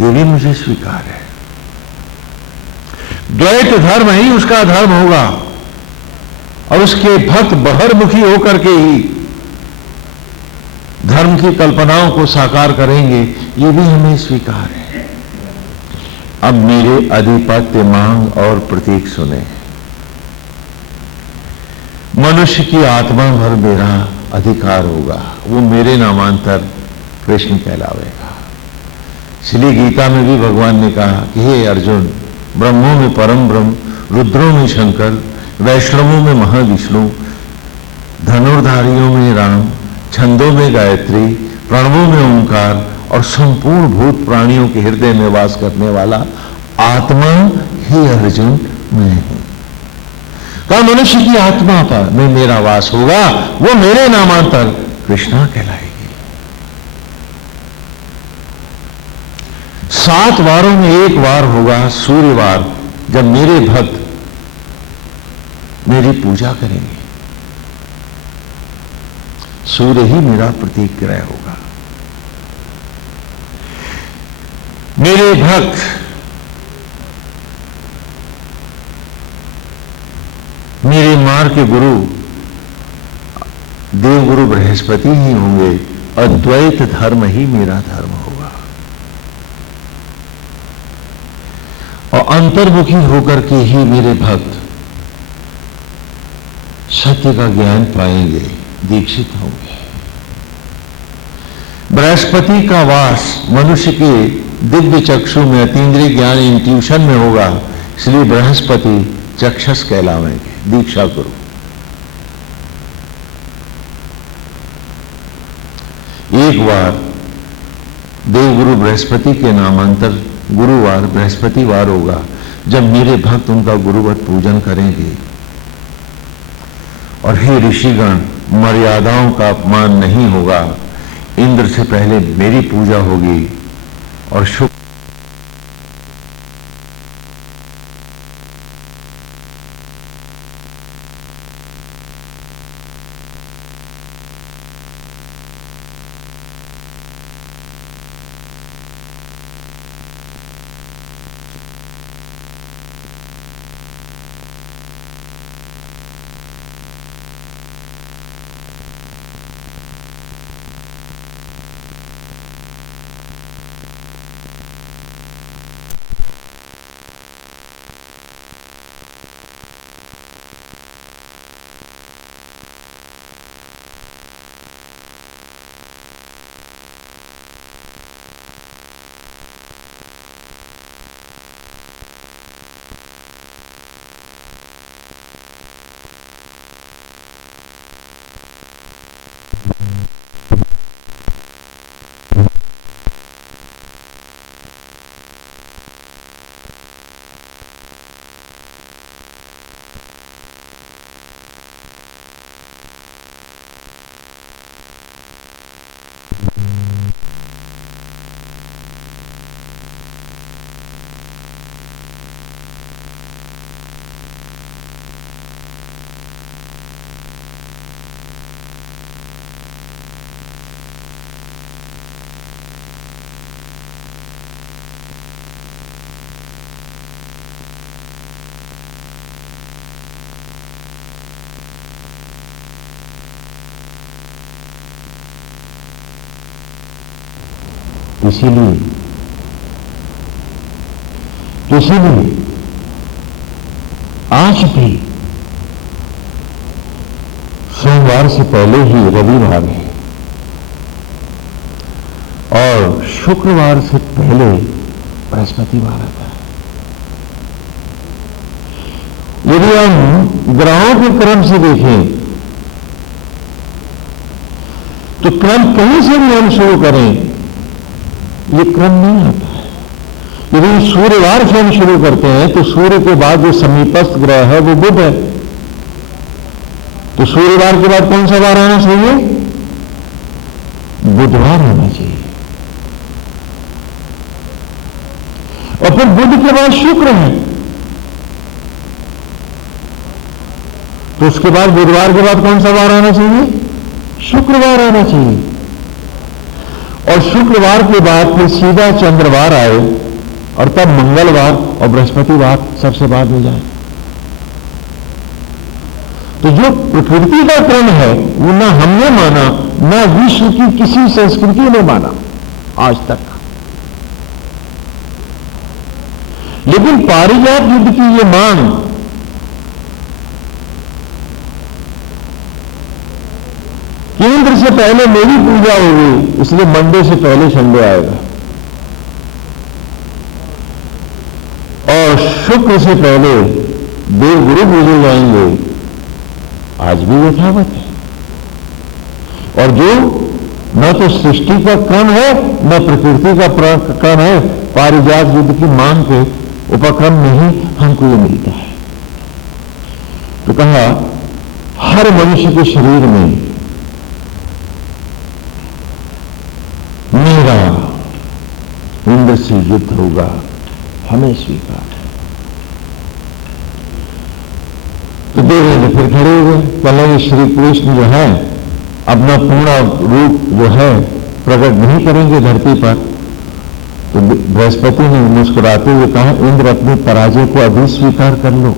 ये भी मुझे स्वीकार है। द्वैत धर्म ही उसका धर्म होगा और उसके भक्त बहिर्मुखी होकर के ही धर्म की कल्पनाओं को साकार करेंगे। ये भी हमें स्वीकार है। अब मेरे अधिपत्य मांग और प्रतीक सुने। मनुष्य की आत्मा भर मेरा अधिकार होगा, वो मेरे नामांतर कृष्ण कहलावेगा। इसलिए गीता में भी भगवान ने कहा कि हे अर्जुन, ब्रह्मों में परम ब्रह्म, रुद्रों में शंकर, वैष्णवों में महाविष्णु, धनुर्धारियों में राम, छंदों में गायत्री, प्रणवों में ओंकार और संपूर्ण भूत प्राणियों के हृदय में वास करने वाला आत्मा ही अर्जुन मैं हूं। कहा, मनुष्य की आत्मा पर में मेरा वास होगा, वो मेरे नामांतर कृष्णा कहलाएगी। 7 वारों में एक वार होगा, सूर्यवार, जब मेरे भक्त मेरी पूजा करेंगे। सूर्य ही मेरा प्रतीक ग्रह होगा। मेरे भक्त मेरे मार्ग के गुरु देवगुरु बृहस्पति ही होंगे अद्वैत धर्म ही मेरा धर्म होगा। और अंतर्मुखी होकर के ही मेरे भक्त सत्य का ज्ञान पाएंगे, दीक्षित होंगे। बृहस्पति का वास मनुष्य के दिव्य चक्षु में, अतीन्द्रिय ज्ञान इंट्यूशन में होगा, इसलिए बृहस्पति चक्षस कहलावेंगे। दीक्षा करो। एक बार देवगुरु बृहस्पति के नामांतर गुरुवार बृहस्पतिवार होगा, जब मेरे भक्त उनका गुरुवत पूजन करेंगे। और हे ऋषिगण, मर्यादाओं का अपमान नहीं होगा। इंद्र से पहले मेरी पूजा होगी और शुक्र इसीलिए आज भी सोमवार से पहले ही रविवार है और शुक्रवार से पहले बृहस्पतिवार आता है। यदि हम ग्रहों के क्रम से देखें तो क्रम कहीं से भी हम शुरू करें, ये क्रम नहीं आता है। यदि सूर्यवार से हम शुरू करते हैं तो सूर्य के बाद जो समीपस्थ ग्रह है वो बुध है, तो सूर्यवार के बाद कौन सा वार आना चाहिए? बुधवार आना चाहिए। और फिर बुध के बाद शुक्र है, तो उसके बाद बुधवार के बाद कौन सा वार आना चाहिए? शुक्रवार आना चाहिए। और शुक्रवार के बाद फिर सीधा चंद्रवार आए और तब मंगलवार और बृहस्पतिवार सबसे बाद में जाए। तो जो प्रकृति का क्रम है वो ना हमने माना, ना विश्व की किसी संस्कृति ने माना आज तक। लेकिन पारिजात युद्ध की ये मांग केंद्र से पहले मेरी पूजा होगी, इसलिए मंडे से पहले संडे आएगा और शुक्र से पहले देवगुरु पूजे जाएंगे, आज भी यथावत है। और जो न तो सृष्टि का क्रम है न प्रकृति का क्रम है, पारिजात युद्ध की मांग के उपक्रम में ही हमको ये मिलता है। तो कहा हर मनुष्य के शरीर में मेरा इंद्र से युद्ध होगा, हमें स्वीकार है। तो देवेंद्र फिर खड़े हो गए, कहने श्री कृष्ण जो है अपना पूर्ण रूप जो है प्रकट नहीं करेंगे धरती पर। तो बृहस्पति ने मुस्कुराते हुए कहा, इंद्र अपनी पराजय को अभी स्वीकार कर लो,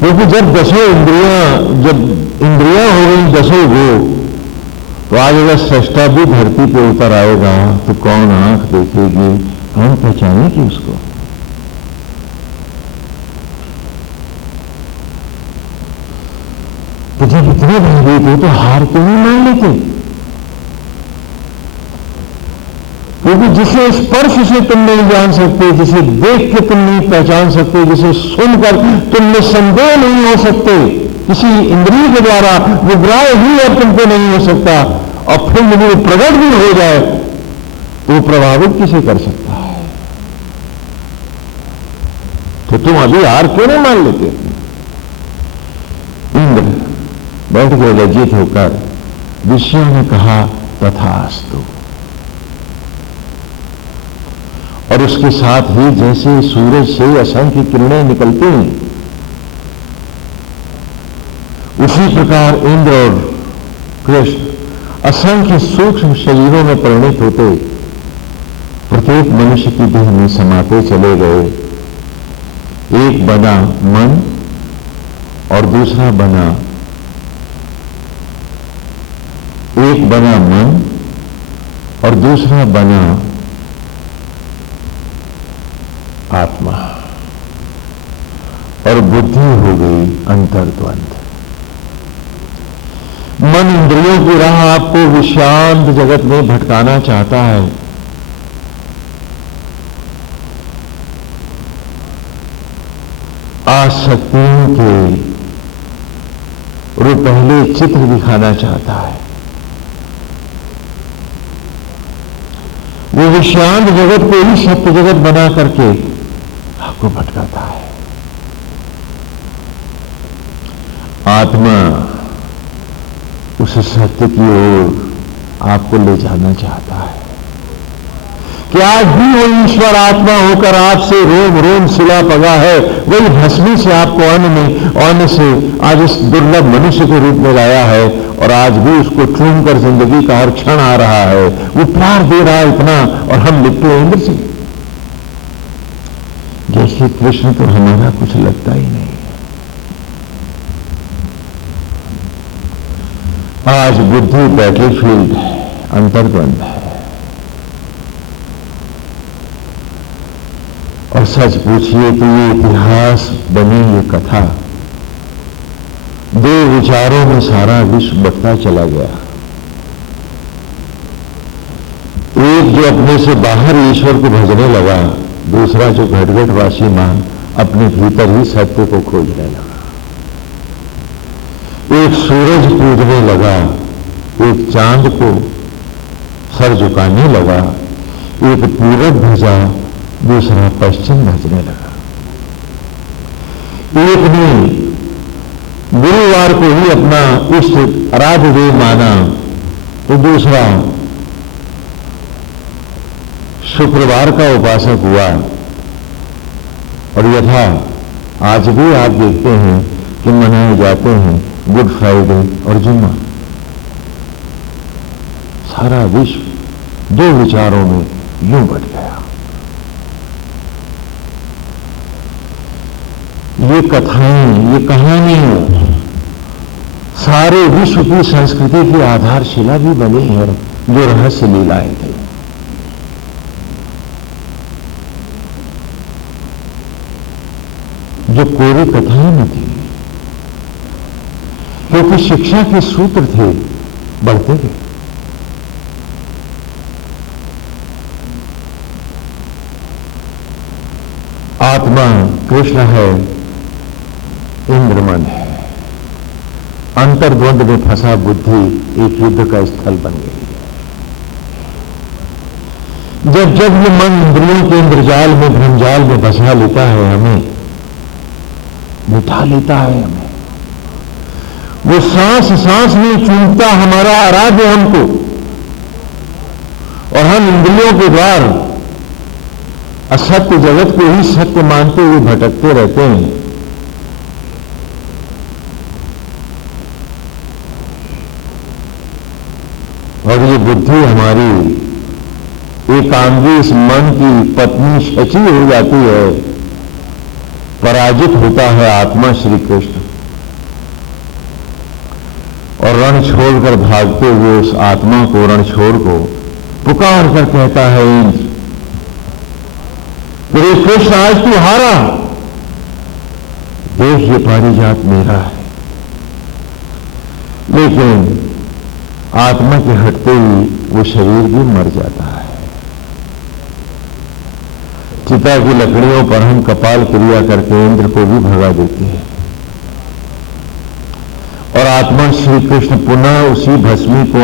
क्योंकि जब इंद्रियां हो गई दसों वो तो आज अगर सृष्टा भी धरती पे उतर आएगा तो कौन आंख देखेगी, कौन पहचानेगी उसको? तो जब इतने भयभीत हो तो हार क्यों नहीं मान लेते? क्योंकि जिसे स्पर्श से तुम नहीं जान सकते, जिसे देख के तुम नहीं पहचान सकते, जिसे सुनकर तुम निसंदेह नहीं हो सकते, किसी इंद्रिय के द्वारा विग्राह ही अब तुमको नहीं हो सकता, और फिर यदि वो प्रकट भी हो जाए तो प्रभावित किसे कर सकता है? तो तुम अभी हार क्यों नहीं मान लेते? इंद्र बैठ गए लज्जित होकर। ऋषियों ने कहा तथास्तु, और उसके साथ ही जैसे सूरज से असंख्य किरणें निकलती हैं, उसी प्रकार इंद्र और कृष्ण असंख्य सूक्ष्म शरीरों में परिणित होते प्रत्येक मनुष्य की देह में समाते चले गए। एक बना मन और दूसरा बना, एक बना मन और दूसरा बना आत्मा, और बुद्धि हो गई अंतर्द्वंद। मन इंद्रियों की राह आपको विषांत जगत में भटकाना चाहता है। आसक्तियों के रुपहले चित्र दिखाना चाहता है। वो विषांत जगत को ही सत्य जगत बना करके आपको भटकाता है। आत्मा उस सत्य की ओर आपको ले जाना चाहता है कि आज भी वो ईश्वर आत्मा होकर आपसे रोम रोम सिला पगा है, वही भस्मी से आपको अन्न से आज इस दुर्लभ मनुष्य के रूप में लाया है, और आज भी उसको चूम कर जिंदगी का हर क्षण आ रहा है। वो प्यार दे रहा है इतना, और हम लिखते हैं इंद्र से जैसे कृष्ण तो हमारा कुछ लगता ही नहीं। आज बुद्धि बैटलफील्ड है, अंतर्द्वंद है। और सच पूछिए तो ये इतिहास बनी ये कथा दो विचारों में सारा विश्व बटता चला गया। एक जो अपने से बाहर ईश्वर को भजने लगा, दूसरा जो घटघटवासी मान अपने भीतर ही सत्य को खोजने लगा। एक सूरज पूजने लगा, एक चांद को सर झुकाने लगा, एक पूरब भजा, दूसरा पश्चिम भजने लगा। एक ने गुरुवार को ही अपना इष्ट आराध्य देव माना, तो दूसरा शुक्रवार का उपासक हुआ। और यथा आज भी आप देखते हैं कि मनाए जाते हैं गुड फ्राइडे और जुम्मा। सारा विश्व दो विचारों में यूं बट गया। ये कथाएं, ये कहानियां सारे विश्व की संस्कृति की आधारशिला भी बनी है, जो रहस्य लीलाएं थे। जो कोरी कथाएं न थी, क्योंकि शिक्षा के सूत्र थे, बढ़ते गए। आत्मा कृष्ण है, इंद्र मन है। अंतर्द्वंद में फंसा बुद्धि एक युद्ध का स्थल बन गई है। जब जब ये मन इंद्रियों के इंद्रजाल में, भ्रमजाल में बसा लेता है, हमें बिठा लेता है, हमें वो सांस सांस में चूमता हमारा आराध्य हमको, और हम इंद्रियों के द्वार असत्य जगत को ही सत्य मानते हुए भटकते रहते हैं। और ये बुद्धि हमारी एकांगी इस मन की पत्नी शची हो जाती है, पराजित होता है आत्मा श्री कृष्ण, और रण रण छोड़कर भागते हुए उस आत्मा को, रण छोड़ को पुकार कर कहता है, इंद्र तेरे कृष्ण आज तू हारा, देख ये पारिजात मेरा है। लेकिन आत्मा के हटते ही वो शरीर भी मर जाता है। चिता की लकड़ियों पर हम कपाल क्रिया करके इंद्र को भी भगा देते हैं और आत्मा श्री कृष्ण पुनः उसी भस्मी को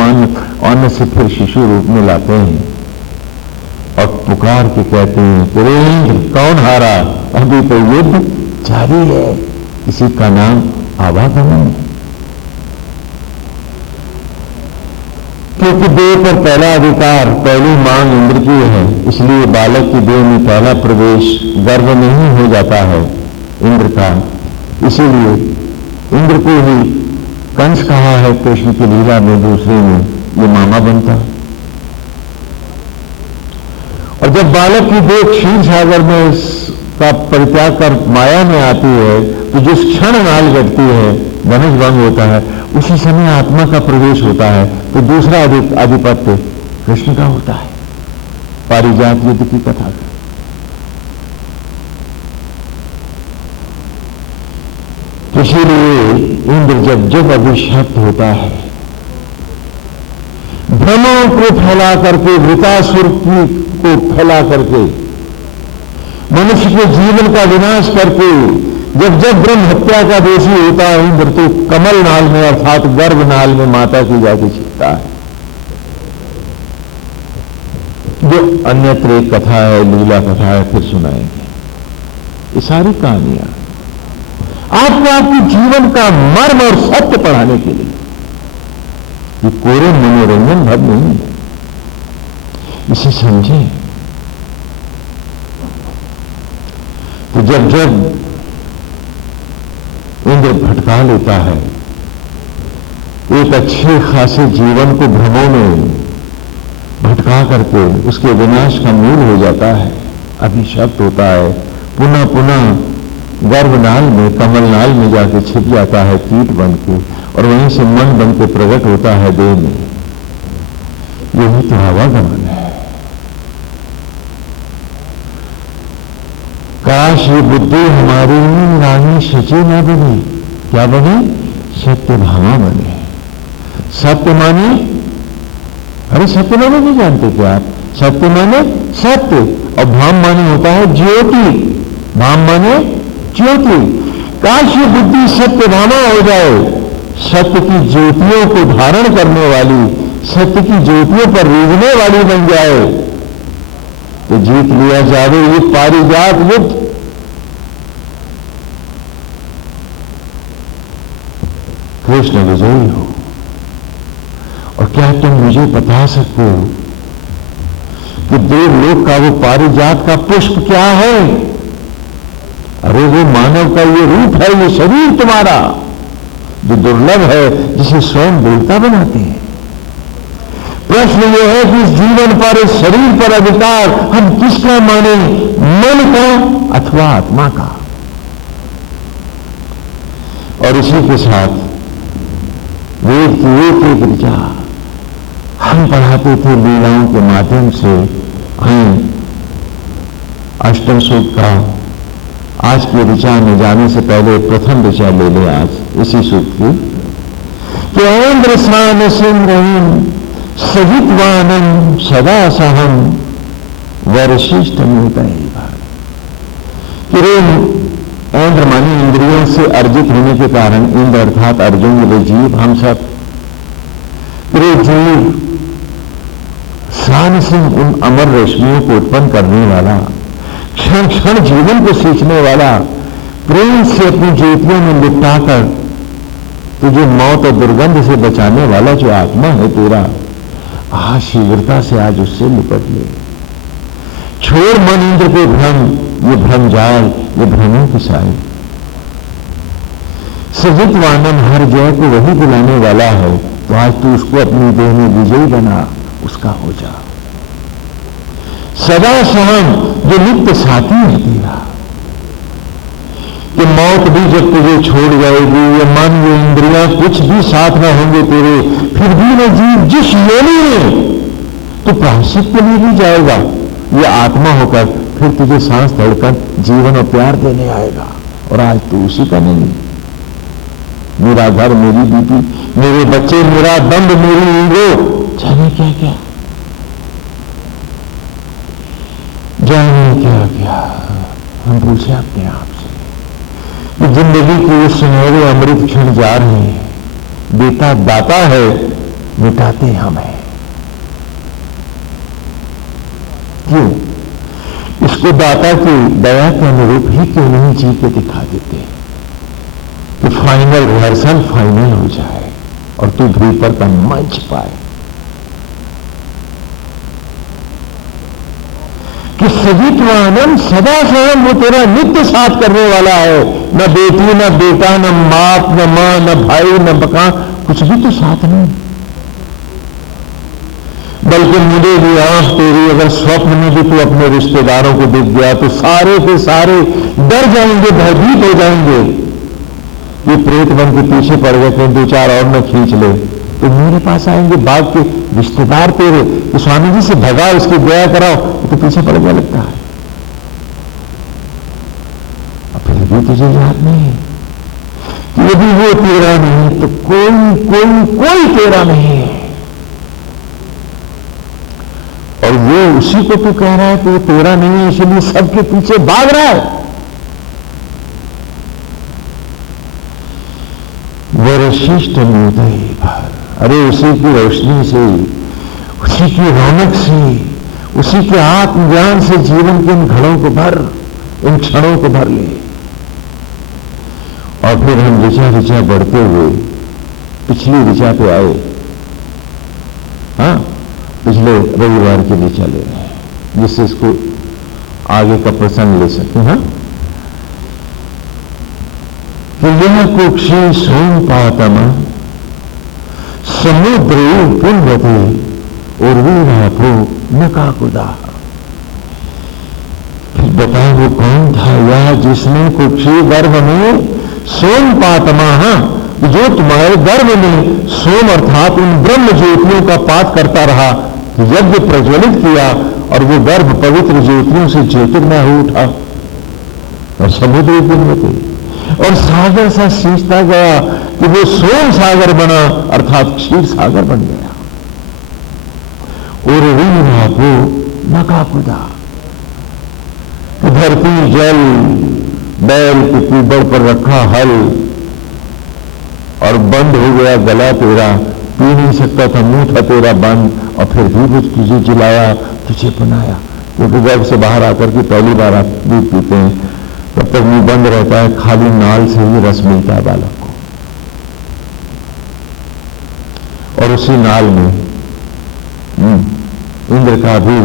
अन्न से फिर शिशु रूप में लाते हैं और पुकार के कहते हैं, तेरे इंद्र कौन हारा, अभी तो युद्ध जारी है। इसी का नाम आवागमन है। क्योंकि देह पर पहला अधिकार, पहली मांग इंद्र की है, इसलिए बालक की देह में पहला प्रवेश गर्भ में ही हो जाता है इंद्र का। इसीलिए इंद्र को ही कंस कहा है कृष्ण की लीला में, दूसरे में ये मामा बनता। और जब बालक की देह क्षीर सागर में का परित्याग कर माया में आती है, तो जिस क्षण नाल घटती है, धनुष भंग होता है, उसी समय आत्मा का प्रवेश होता है, तो दूसरा आधिपत्य कृष्ण का होता है। पारिजात युद्ध की कथा। इसीलिए इंद्र जब जब अभिशप्त होता है, भ्रमों को फैला करके, वृतासुर को फैला करके, मनुष्य के जीवन का विनाश करके, जब जब ब्रह्म हत्या का दोषी होता है इंद्र, तो कमल नाल में अर्थात गर्भ नाल में माता की जाके छिपता है। जो अन्यत्र एक कथा है, लीला कथा है, फिर सुनाएंगे। ये सारी कहानियां आपको आपके जीवन का मर्म और सत्य पढ़ाने के लिए, ये कोरे मनोरंजन भर नहीं है। इसे समझें। तो जब जब इंद्र भटका लेता है, एक अच्छे खासे जीवन को भ्रमों में भटका करके उसके विनाश का मूल हो जाता है, अभिशप्त होता है, पुनः पुनः गर्भनाल में, कमलनाल में जाके छिप जाता है कीट बन के, और वहीं से मन बन के प्रकट होता है देह में। यही तो आवागमन है। काश ये बुद्धि हमारी रानी सची न बनी। क्या बनी? सत्यभामा बने। सत्य माने, अरे सत्य माने नहीं जानते क्या आप? सत्य माने सत्य, और भाम माने होता है ज्योति। भाम माने ज्योति। काश ये बुद्धि सत्यभामा हो जाए, सत्य की ज्योतियों को धारण करने वाली, सत्य की ज्योतियों पर रीझने वाली बन जाए, तो जीत लिया जावे ये पारिजात युद्ध। कृष्ण विजयी हो। और क्या तुम मुझे बता सकते हो कि देवलोक का वो पारिजात का पुष्प क्या है? अरे वो मानव का ये रूप है, ये शरीर तुम्हारा जो दुर्लभ है, जिसे स्वयं देवता बनाते हैं। प्रश्न यह है कि इस जीवन पर, इस शरीर पर अधिकार हम किसका माने, मन का अथवा आत्मा का? और इसी के साथ वेद की एक एक ऋचा हम पढ़ाते थे लीलाओं के माध्यम से। हम अष्टम सूक्त का आज की ऋचा में जाने से पहले प्रथम ऋचा ले ले आज इसी सूक्त की, कि इंद्र सान सिंह सहितवानम सदा सहम वरिष्ठ मिलता ही इंद्र मानी इंद्रियों से अर्जित होने के कारण, इंद्र अर्थात अर्जुन मिले जीव, हम सब जीव सान सिंह उन अमर रश्मियों को उत्पन्न करने वाला, क्षण क्षण जीवन को सींचने वाला, प्रेम से अपनी ज्योतियों में लिपटाकर तुझे मौत और दुर्गंध से बचाने वाला जो आत्मा है तेरा, आज शीघ्रता से आज उससे निपट ले। छोड़ मन इंद्र के भ्रम, ये भ्रम जाल, ये भ्रमों की साई। सजित वानम हर जय को वही दिलाने वाला है, तो आज तू उसको अपनी देह में विजयी बना, उसका हो जा। सदा सहम जो नित्य साथी है तेरा, कि मौत भी जब तुझे छोड़ जाएगी, ये मन ये इंद्रियां कुछ भी साथ में होंगे तेरे, फिर भी न जीव जिस योनि में तो प्रायश्चित के लिए भी जाएगा, ये आत्मा होकर फिर तुझे सांस धड़कन जीवन और प्यार देने आएगा। और आज तू उसी का नहीं। मेरा घर, मेरी बीवी, मेरे बच्चे, मेरा दंड, मेरी ईगो, जाने क्या क्या, जाने क्या क्या। हम पूछे अपने आप से कि जिंदगी के ये सुनहरे अमृत क्षण जा रहे हैं, बेटा दाता है, मिटाते हम हैं। क्यों? इसको दाता की दया के अनुरूप ही क्यों नहीं जी के दिखा देते कि फाइनल रिहर्सल फाइनल हो जाए और तू भीतर का मंच पाए कि सजीव आनंद सदा स्वयं वो तेरा नित्य साथ करने वाला है। न बेटी, न बेटा, न बाप, न मां, न भाई, न बका, कुछ भी तो साथ नहीं। बल्कि मुझे भी आंख तेरी अगर स्वप्न में भी तू अपने रिश्तेदारों को दिख गया तो सारे के सारे डर जाएंगे, भयभीत हो जाएंगे। ये प्रेत बन के पीछे पड़ गए थे, दो चार और न खींच ले तो मेरे पास आएंगे बाग के रिश्तेदार तेरे कि स्वामी जी से भगा, उसकी दया कराओ, तो पीछे पड़ गया लगता है। अब फिर भी तुझे याद नहीं है। यदि वो तेरा नहीं तो कोई कोई कोई तेरा नहीं है। और वो उसी को तू कह रहा है कि वो तेरा नहीं है, इसलिए सबके पीछे भाग रहा है। वरशिष्ट मोदय भर, अरे उसी की रोशनी से, उसी की रौनक से, उसी के आत्मज्ञान से जीवन के इन घड़ों को भर, इन क्षणों को भर ले। और फिर हम ऋचा ऋचा बढ़ते हुए पिछली ऋचा पे आए। हाँ, पिछले रविवार के लिए चले रहे हैं, जिससे इसको आगे का प्रसंग ले सकते हैं। तो यह कुक्षी सोमपातम समुद्र पुण्यते उर्वीरापो नकाकुदा। फिर बताए वो कौन था यह जिसने कुक्षी गर्भ में सोमपातमा, जो तुम्हारे गर्भ में सोम अर्थात उन ब्रह्म ज्योतियों का पात करता रहा, यज्ञ प्रज्वलित किया और वो गर्भ पवित्र ज्योतियों से ज्योतिर्मय हो उठा और समुद्र पुण्यते, और सागर सा सींचता गया कि वो सोम सागर बना अर्थात क्षीर सागर बन गया। और वो नकाकुदा, धरती जल बैल के कुबड़ पर रखा हल और बंद हो गया गला तेरा, पी नहीं सकता था, मुंह था तेरा बंद, और फिर भी वो तुझे जिलाया, तुझे बनाया। क्योंकि गर्भ से बाहर आकर के पहली बार आप दूध पीते हैं, तब तक मुंह बंद रहता है, खाली नाल से ही रस मिलता है बालक को। और उसी नाल में इंद्र का भी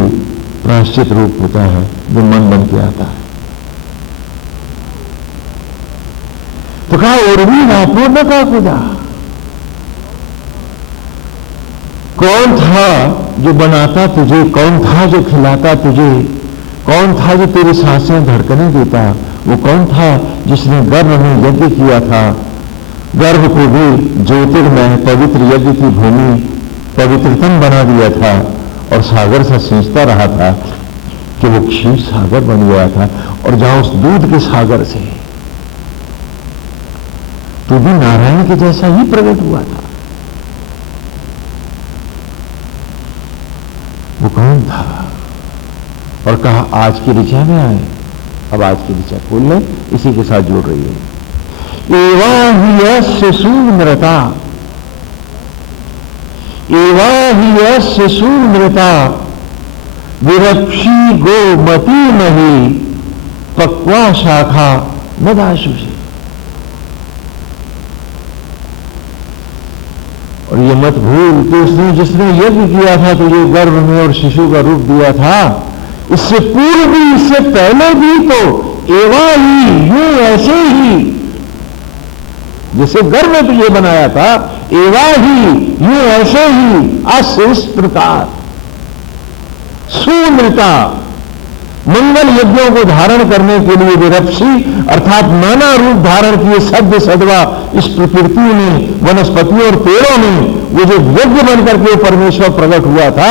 प्रायश्चित रूप होता है जो मन बन के आता है। तो कहा और भी नापो न का खुदा, कौन था जो बनाता तुझे, कौन था जो खिलाता तुझे, कौन था जो तेरी सांसें धड़कने देता, वो कौन था जिसने गर्भ में यज्ञ किया था, गर्भ को भी ज्योतिर्मय पवित्र यज्ञ की भूमि पवित्रतम बना दिया था और सागर से सींचता रहा था कि वो क्षीर सागर बन गया था। और जहां उस दूध के सागर से तू भी नारायण के जैसा ही प्रकट हुआ था, वो कौन था? और कहा आज की ऋचा में आए। अब आज की ऋचा खोल लें, इसी के साथ जोड़ रही है। एवा ही यस्य सुमृता, एवा ही यस्य सुमृता विरक्षी गोमती नहीं पक्वा शाखा न दाशुषे। और ये मत भूल कि उसने जिसने यज्ञ किया था तुझे गर्भ में और शिशु का रूप दिया था, इससे पूर्व भी, इससे पहले भी तो एवा ही, यूं ऐसे ही जैसे गर्भ में तुझे बनाया था, एवा ही, यूं ऐसे ही, अस्य इस प्रकार सुमृता, मंगल यज्ञों को धारण करने के लिए विरप्सी अर्थात नाना रूप धारण किए सद्य सदवा इस प्रकृति में, वनस्पतियों और पेड़ों में वो जो यज्ञ बनकर के परमेश्वर प्रकट हुआ था,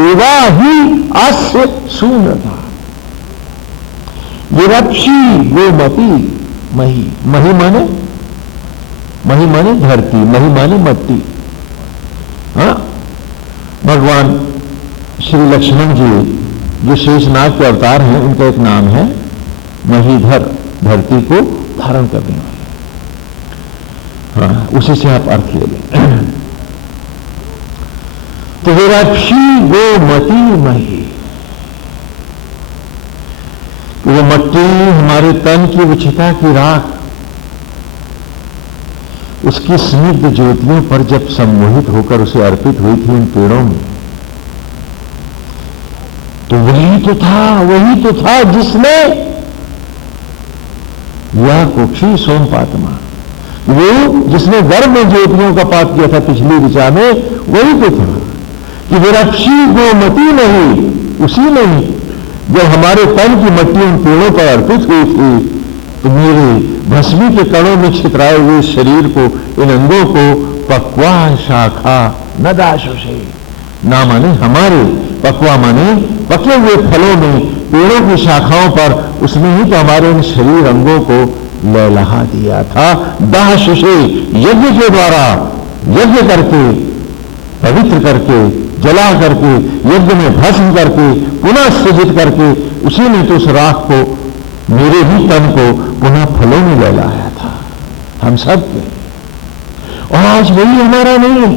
एवा ही अस्य शून्य था। विरप्सी गोमती मही, मही माने धरती, मही माने मट्टी। हाँ, भगवान श्री लक्ष्मण जी जो शेषनाग के अवतार हैं, उनका एक नाम है महीधर, धरती को धारण करने वाले। हाँ, उसी से आप अर्थ ले लें। तो विरक्षी गोमती मही, वो मट्टी हमारे तन की विचिता की राख, उसकी स्निग्ध ज्योतियों पर जब सम्मोहित होकर उसे अर्पित हुई थी उन पेड़ों में, तो वही तो था जिसने यह कुक्षी सोमपात्मा, वो जिसने गर्भ में ज्योतियों का पात किया था पिछली ऋचा में, वही तो था कि विरक्षी गोमती नहीं, उसी नहीं जब हमारे तन की मट्टी उन पेड़ों पर अर्पित हुई थी, तो मेरे भस्मी के कणों में छितराए हुए शरीर को, इन अंगों को पक्वा शाखा न दाशुषे, ना माने हमारे, पक्वा माने पके हुए फलों में, पेड़ों की शाखाओं पर उसने ही तो हमारे इन शरीर अंगों को लहलहा दिया था। दाशुषे यज्ञ के द्वारा, यज्ञ करके, पवित्र करके, जला करके, यज्ञ में भस्म करके, पुनः सृजित करके, उसी ने तो उस राख को, मेरे भी तन को पुनः फलों में लहलाया था, हम सब के। और आज वही हमारा नहीं है,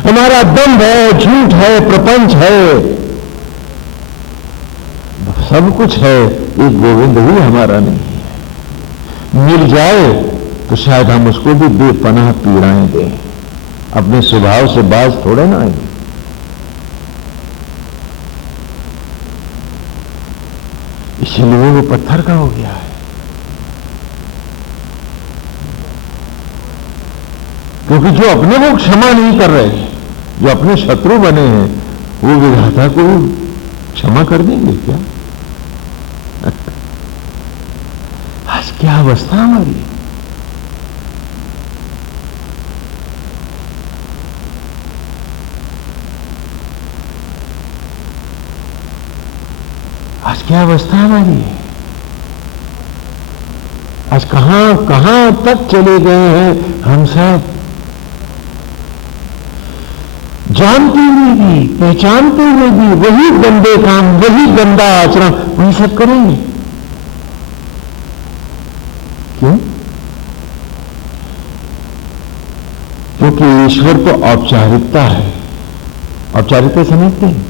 हमारा दंभ है, झूठ है, प्रपंच है, सब कुछ है, एक गोविंद ही हमारा नहीं है। मिल जाए तो शायद हम उसको भी बेपनाह पीड़ाएं दें, अपने स्वभाव से बाज थोड़े ना आएंगे। इसलिए वो पत्थर का हो गया है। क्योंकि जो अपने को क्षमा नहीं कर रहे हैं, जो अपने शत्रु बने हैं, वो विधाता को क्षमा कर देंगे क्या? आज क्या अवस्था हमारी, आज क्या अवस्था हमारी है। आज कहां कहां तक चले गए हैं हम सब, जानते हुए भी, पहचानते हुए भी वही गंदे काम, वही गंदा आचरण वही सब करेंगे। क्यों? क्योंकि ईश्वर तो औपचारिकता है। औपचारिकता समझते हैं?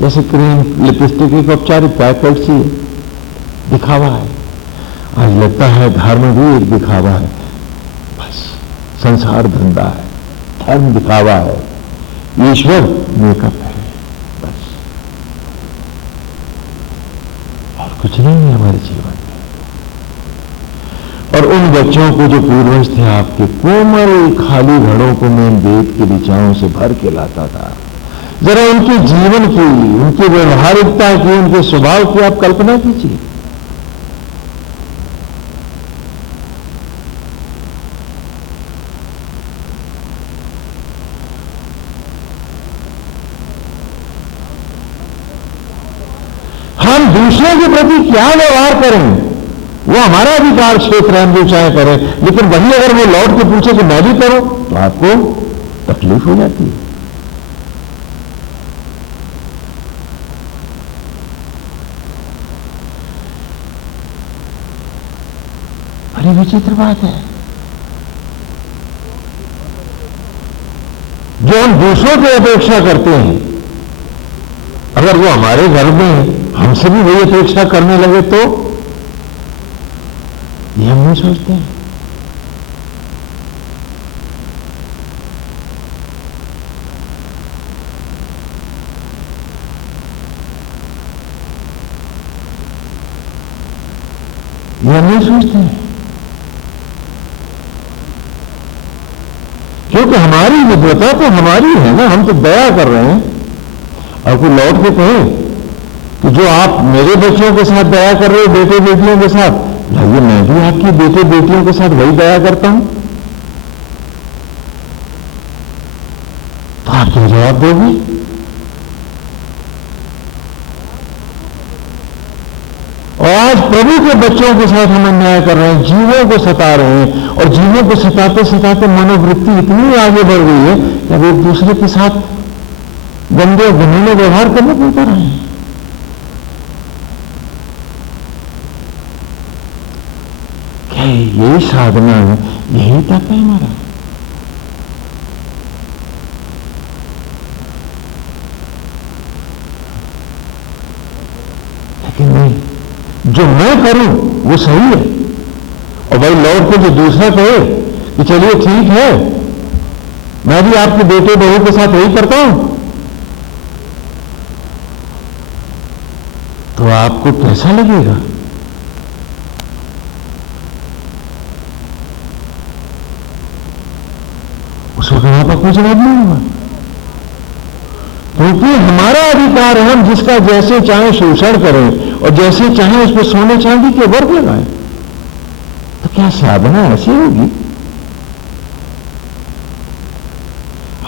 जैसे क्रीम, लिपस्टिक एक औपचारिकता है, कैसी है, दिखावा है। आज लगता है धर्म भी एक दिखावा है, बस संसार धंधा है, धर्म दिखावा है, ईश्वर मेकअप है, बस और कुछ नहीं है हमारे जीवन में। और उन बच्चों को जो पूर्वज थे आपके, कोमल खाली घड़ों को मैं वेद की ऋचाओं से भर के लाता था, जरा उनके जीवन की, उनकी व्यवहारिकता की, उनके स्वभाव की आप कल्पना कीजिए। हम दूसरों के प्रति क्या व्यवहार करें, वो हमारा अधिकार क्षेत्र है, हम जो चाहे करें, लेकिन वही अगर वो लौट के पूछे कि मैं भी करूं, तो आपको तकलीफ हो जाती है। बड़ी विचित्र बात है। जो हम दूसरों की अपेक्षा करते हैं, अगर वो हमारे घर में हमसे भी वही अपेक्षा करने लगे तो ये हम नहीं सोचते हैं। ये हम नहीं सोचते हैं, क्योंकि हमारी विद्वता तो हमारी है ना, हम तो दया कर रहे हैं। और कोई लौट के कहे कि जो आप मेरे बच्चों के साथ दया कर रहे हो, बेटे बेटियों के साथ, भाई मैं भी आपकी बेटे बेटियों के साथ वही दया करता हूं। तो आप क्या जवाब दोगे? और आज प्रभु के बच्चों के साथ हम अन्याय कर रहे हैं, जीवों को सता रहे हैं, और जीवों को सताते सताते मनोवृत्ति इतनी आगे बढ़ गई है कि अब एक दूसरे के साथ गंदे घिनौने व्यवहार करने को कर रहे हैं। क्या यही साधना है? यही तक है हमारा? लेकिन नहीं, जो मैं करूं वो सही है, और भाई लौट के जो दूसरा कहे कि चलिए ठीक है, मैं भी आपके बेटे बहू के साथ वही करता हूं, तो आपको कैसा लगेगा? उसको कहां पर कोई जवाब नहीं होगा, क्योंकि हमारा अधिकार है, हम जिसका जैसे चाहे शोषण करें और जैसे चाहे उस पर सोने चांदी के वर्ग लगाएं। तो क्या साधना ऐसी होगी?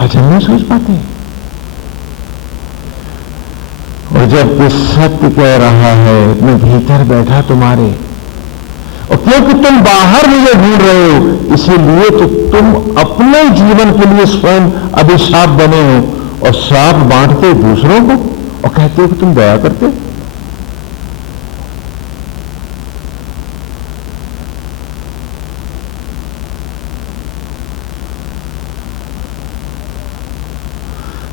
आज हम नहीं सोच पाते। और जब कोई सत्य कह रहा है अपने भीतर बैठा तुम्हारे, और क्योंकि तुम बाहर मुझे ढूंढ रहे हो, इसीलिए तो तुम अपने जीवन के लिए स्वयं अभिशाप बने हो, और श्राप बांटते दूसरों को और कहते हो कि तुम दया करते हो।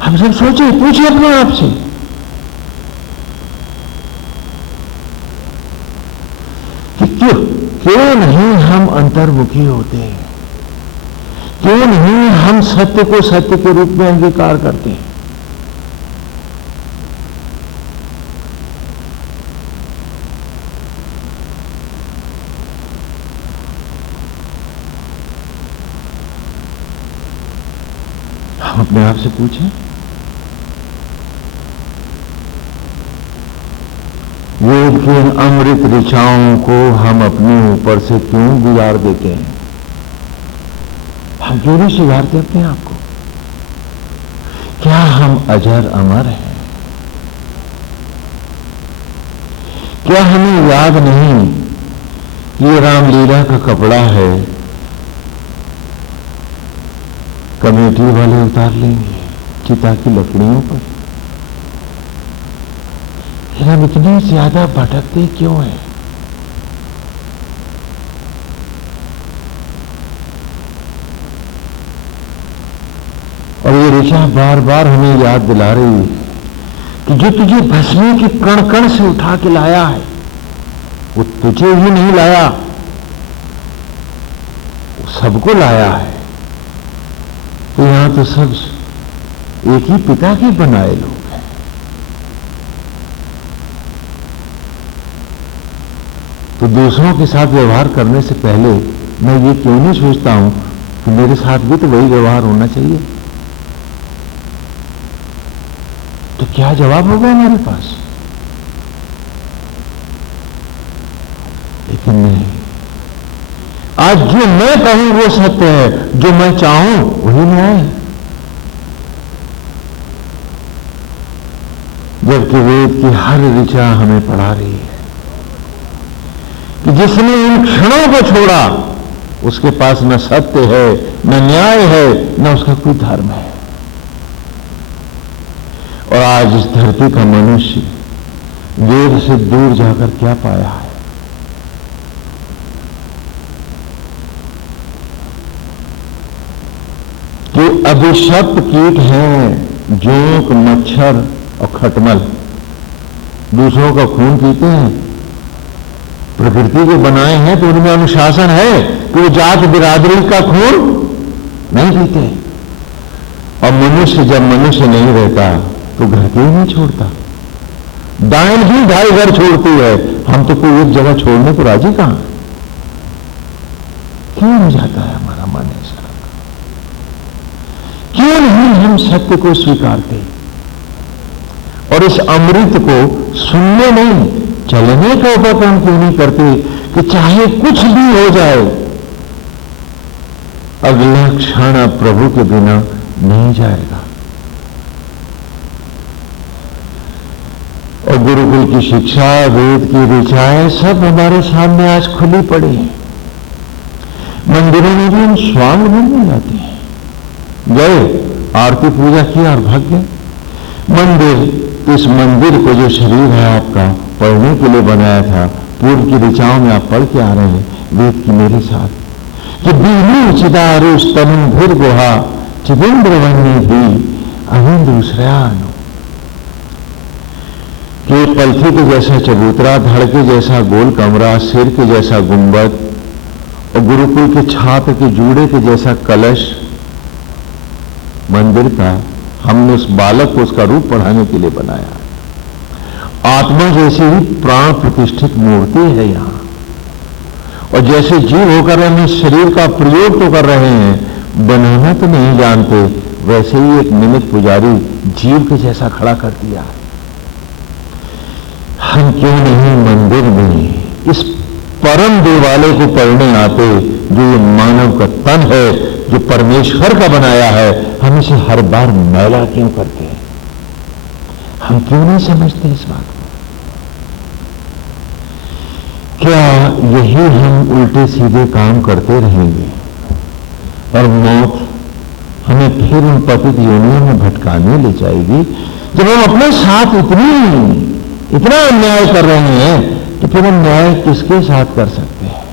हम सब सोचे, पूछिए अपने आप से, कि क्यों नहीं हम अंतर्मुखी होते हैं? क्यों नहीं हम सत्य को सत्य के रूप में अंगीकार करते हैं? हम अपने आप से पूछें, वेद की अमृत ऋचाओं को हम अपने ऊपर से क्यों गुजार देते हैं? हम क्यों नहीं सुधारते अपने आप को? क्या हम अजर अमर हैं? क्या हमें याद नहीं कि ये रामलीला का कपड़ा है, कमेटी वाले उतार लेंगे चिता की लकड़ियों पर? फिर हम इतने ज्यादा भटकते क्यों हैं? और ये ऋचा बार बार हमें याद दिला रही है कि जो तुझे भस्मी के कण कण से उठा के लाया है, वो तुझे ही नहीं लाया, वो सबको लाया है। तो यहां तो सब एक ही पिता के बनाए लोग हैं। तो दूसरों के साथ व्यवहार करने से पहले मैं ये क्यों नहीं सोचता हूं कि मेरे साथ भी तो वही व्यवहार होना चाहिए? तो क्या जवाब होगा हमारे पास? लेकिन नहीं, आज जो मैं कहूं वो सत्य है, जो मैं चाहूं वही न्याय है। जबकि वेद की हर ऋचा हमें पढ़ा रही है कि जिसने इन क्षणों को छोड़ा उसके पास न सत्य है, न न्याय है, न उसका कोई धर्म है। और आज इस धरती का मनुष्य वेद से दूर जाकर क्या पाया है? कि अभिशप्त कीट हैं जोंक, मच्छर और खटमल, दूसरों का खून पीते हैं। प्रकृति के बनाए हैं तो उनमें अनुशासन है कि वो जात बिरादरी का खून नहीं पीते। और मनुष्य जब मनुष्य नहीं रहता तो घर के ही नहीं छोड़ता, डायन ही ढाई घर छोड़ती है। हम तो कोई एक जगह छोड़ने को राजी कहां? क्यों हो जाता है हमारा मन ऐसा? क्यों नहीं हम सत्य को स्वीकारते और इस अमृत को सुनने नहीं, चलने का उपक्रम क्यों नहीं करते कि चाहे कुछ भी हो जाए, अगला क्षण प्रभु के बिना नहीं जाएगा। और गुरुकुल की शिक्षा, वेद की ऋचाएं सब हमारे सामने आज खुली पड़ी हैं। मंदिरों में भी हम स्वांग बनने जाते हैं, गए आरती पूजा की और भाग गए। मंदिर, इस मंदिर को जो शरीर है आपका पढ़ने के लिए बनाया था, पूर्व की ऋचाओं में आप पढ़ के आ रहे हैं वेद की मेरे साथ, कि बीहू चिदारुष तनु भीर गुहा चिदेन्द्र वन्य भी अहिंद श्रयानु, कि पलथी के जैसा चबूतरा, धड़ के जैसा गोल कमरा, सिर के जैसा गुंबद और गुरुकुल के छात्र के जूड़े के जैसा कलश मंदिर का हमने उस बालक को उसका रूप बढ़ाने के लिए बनाया। आत्मा जैसी ही प्राण प्रतिष्ठित मूर्ति है यहां, और जैसे जीव होकर हम इस शरीर का प्रयोग तो कर रहे हैं, बनाना तो नहीं जानते, वैसे ही एक निमित्त पुजारी जीव के जैसा खड़ा कर दिया। हम क्यों नहीं मंदिर में इस परम देवालय को पढ़ने आते, जो ये मानव का तन है, जो परमेश्वर का बनाया है, हम इसे हर बार मैला क्यों करते हैं? हम क्यों नहीं समझते इस बात को? क्या यही हम उल्टे सीधे काम करते रहेंगे और मौत हमें फिर उन पतित योनियों में भटकाने ले जाएगी? जब हम अपने साथ इतना अन्याय कर रहे हैं, तो फिर हम न्याय किसके साथ कर सकते हैं?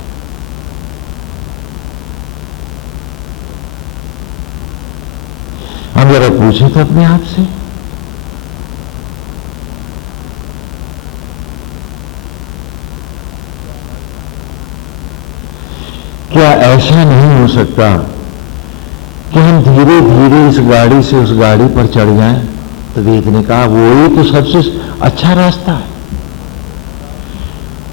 हम जरा पूछे तो अपने आप से, क्या ऐसा नहीं हो सकता कि हम धीरे धीरे इस गाड़ी से उस गाड़ी पर चढ़ जाएं? तो वेद ने कहा वो ही तो सबसे अच्छा रास्ता है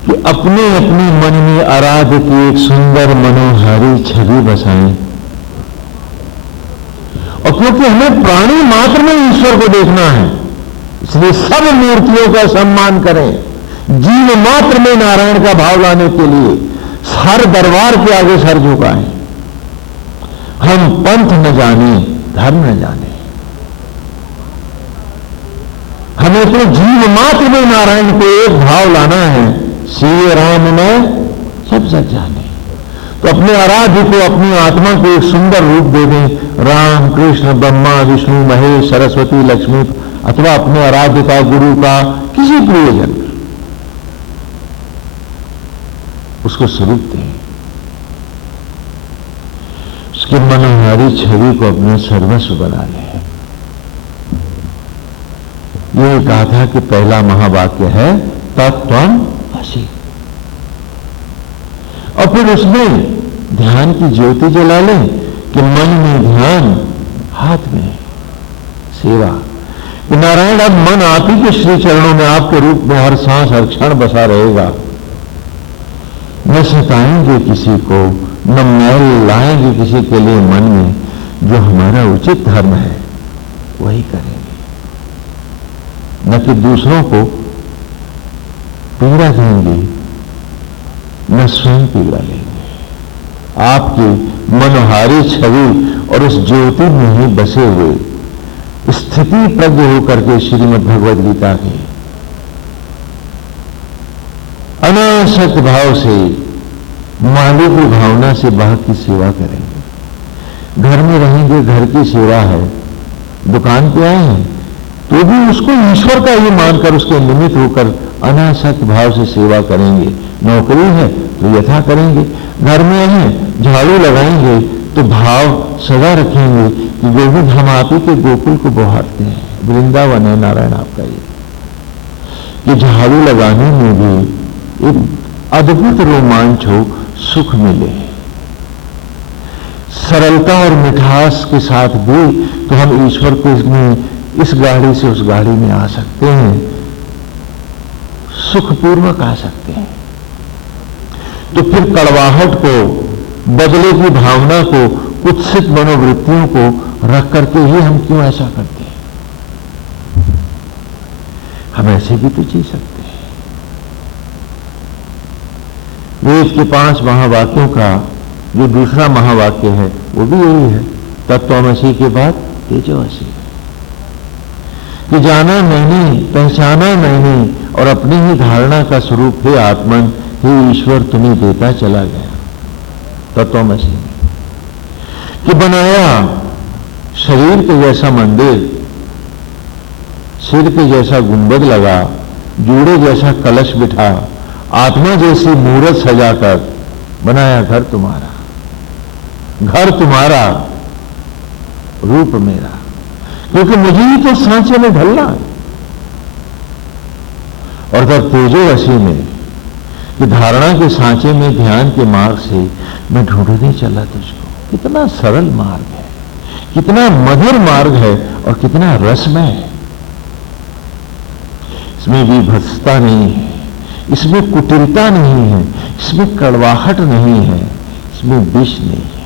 कि अपने अपने मन में आराध्य की एक सुंदर मनोहारी छवि बसाएं। और क्योंकि हमें प्राणी मात्र में ईश्वर को देखना है, इसलिए सब मूर्तियों का सम्मान करें। जीव मात्र में नारायण का भाव लाने के लिए हर दरबार के आगे सर झुकाएं। हम पंथ न जाने, धर्म न जाने, हमें तो जीव मात्र में नारायण को एक भाव लाना है। सीए राम में सब जग जाने, तो अपने आराध्य को, अपनी आत्मा को एक सुंदर रूप दे दें। राम, कृष्ण, ब्रह्मा, विष्णु, महेश, सरस्वती, लक्ष्मी, अथवा अपने आराध्य का, गुरु का, किसी प्रियजन, उसको स्वरूप दें। उसकी मनोहारी छवि को अपने सर्वस्व बना लें। ये गाथा कि पहला महावाक्य है तत्त्वम् असि, और फिर उसमें ध्यान की ज्योति जला लें कि मन में ध्यान, हाथ में सेवा। नारायण अब मन आप ही के श्री चरणों में, आपके रूप में हर सांस हर क्षण बसा रहेगा। न सताएंगे किसी को, न मैल लाएंगे किसी के लिए मन में। जो हमारा उचित धर्म है वही करेंगे, न कि दूसरों को पीड़ा देंगे, न स्वयं पीड़ा लेंगे। आपकी मनोहारी छवि और उस ज्योति में ही बसे हुए स्थिति प्रज्ञ होकर के श्रीमद् भगवद गीता के अनासक्त भाव से, माली की भावना से बाहर की सेवा करेंगे। घर में रहेंगे, घर की सेवा है। दुकान पे आए हैं तो भी उसको ईश्वर का ही मानकर उसके निमित्त होकर अनासक्त भाव से सेवा करेंगे। नौकरी है तो यथा करेंगे। घर में हैं, झाड़ू लगाएंगे तो भाव सदा रखेंगे कि गोविंद हम आप ही के गोकुल को बहारते हैं, वृंदावन है नारायण आपका। ये झाड़ू लगाने में भी एक अद्भुत रोमांच हो, सुख मिले। सरलता और मिठास के साथ भी तो हम ईश्वर को इसमें, इस गाड़ी से उस गाड़ी में आ सकते हैं, सुखपूर्वक आ सकते हैं। तो फिर कड़वाहट को, बदले की भावना को, कुत्सित मनोवृत्तियों को रख करके ही हम क्यों ऐसा करते हैं? हम ऐसे भी तो जी सकते हैं। वेद के 5 महावाक्यों का जो दूसरा महावाक्य है वो भी यही है, तत्त्वमसि के बाद तेजोमसि, कि जाना नहीं, पहचाना नहीं और अपनी ही धारणा का स्वरूप हे आत्मन, हे ईश्वर तुम्हें देता चला गया। तत्त्वमसि कि बनाया शरीर के जैसा मंदिर, सिर के जैसा गुंबद लगा, जूड़े जैसा कलश बिठा, आत्मा जैसी मूर्त सजाकर बनाया घर तुम्हारा, घर तुम्हारा, रूप मेरा, क्योंकि मुझे ही तो सांचे में ढलना है। और तब तेजोवसी में कि धारणा के सांचे में ध्यान के मार्ग से मैं ढूंढने चला तुझको। कितना सरल मार्ग है, कितना मधुर मार्ग है और कितना रसमय है। इसमें विभत्सता नहीं है, इसमें कुटिलता नहीं है, इसमें कड़वाहट नहीं है, इसमें विष नहीं है।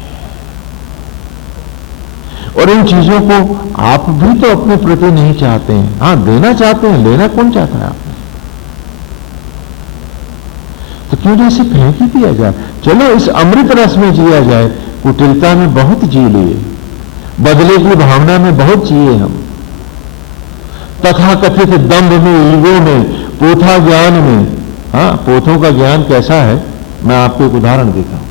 और इन चीजों को आप भी तो अपने प्रति नहीं चाहते हैं। हां, देना चाहते हैं, लेना कौन चाहता है आपने? तो क्यों नहीं इसे फेंक ही दिया जाए? चलो इस अमृत रस में जिया जाए। कुटिलता में बहुत जी लिए, बदले की भावना में बहुत जिए हम, तथाकथित दंभ में, ईगो में, पोथा ज्ञान में। हाँ, पोथों का ज्ञान कैसा है, मैं आपको एक उदाहरण देता हूं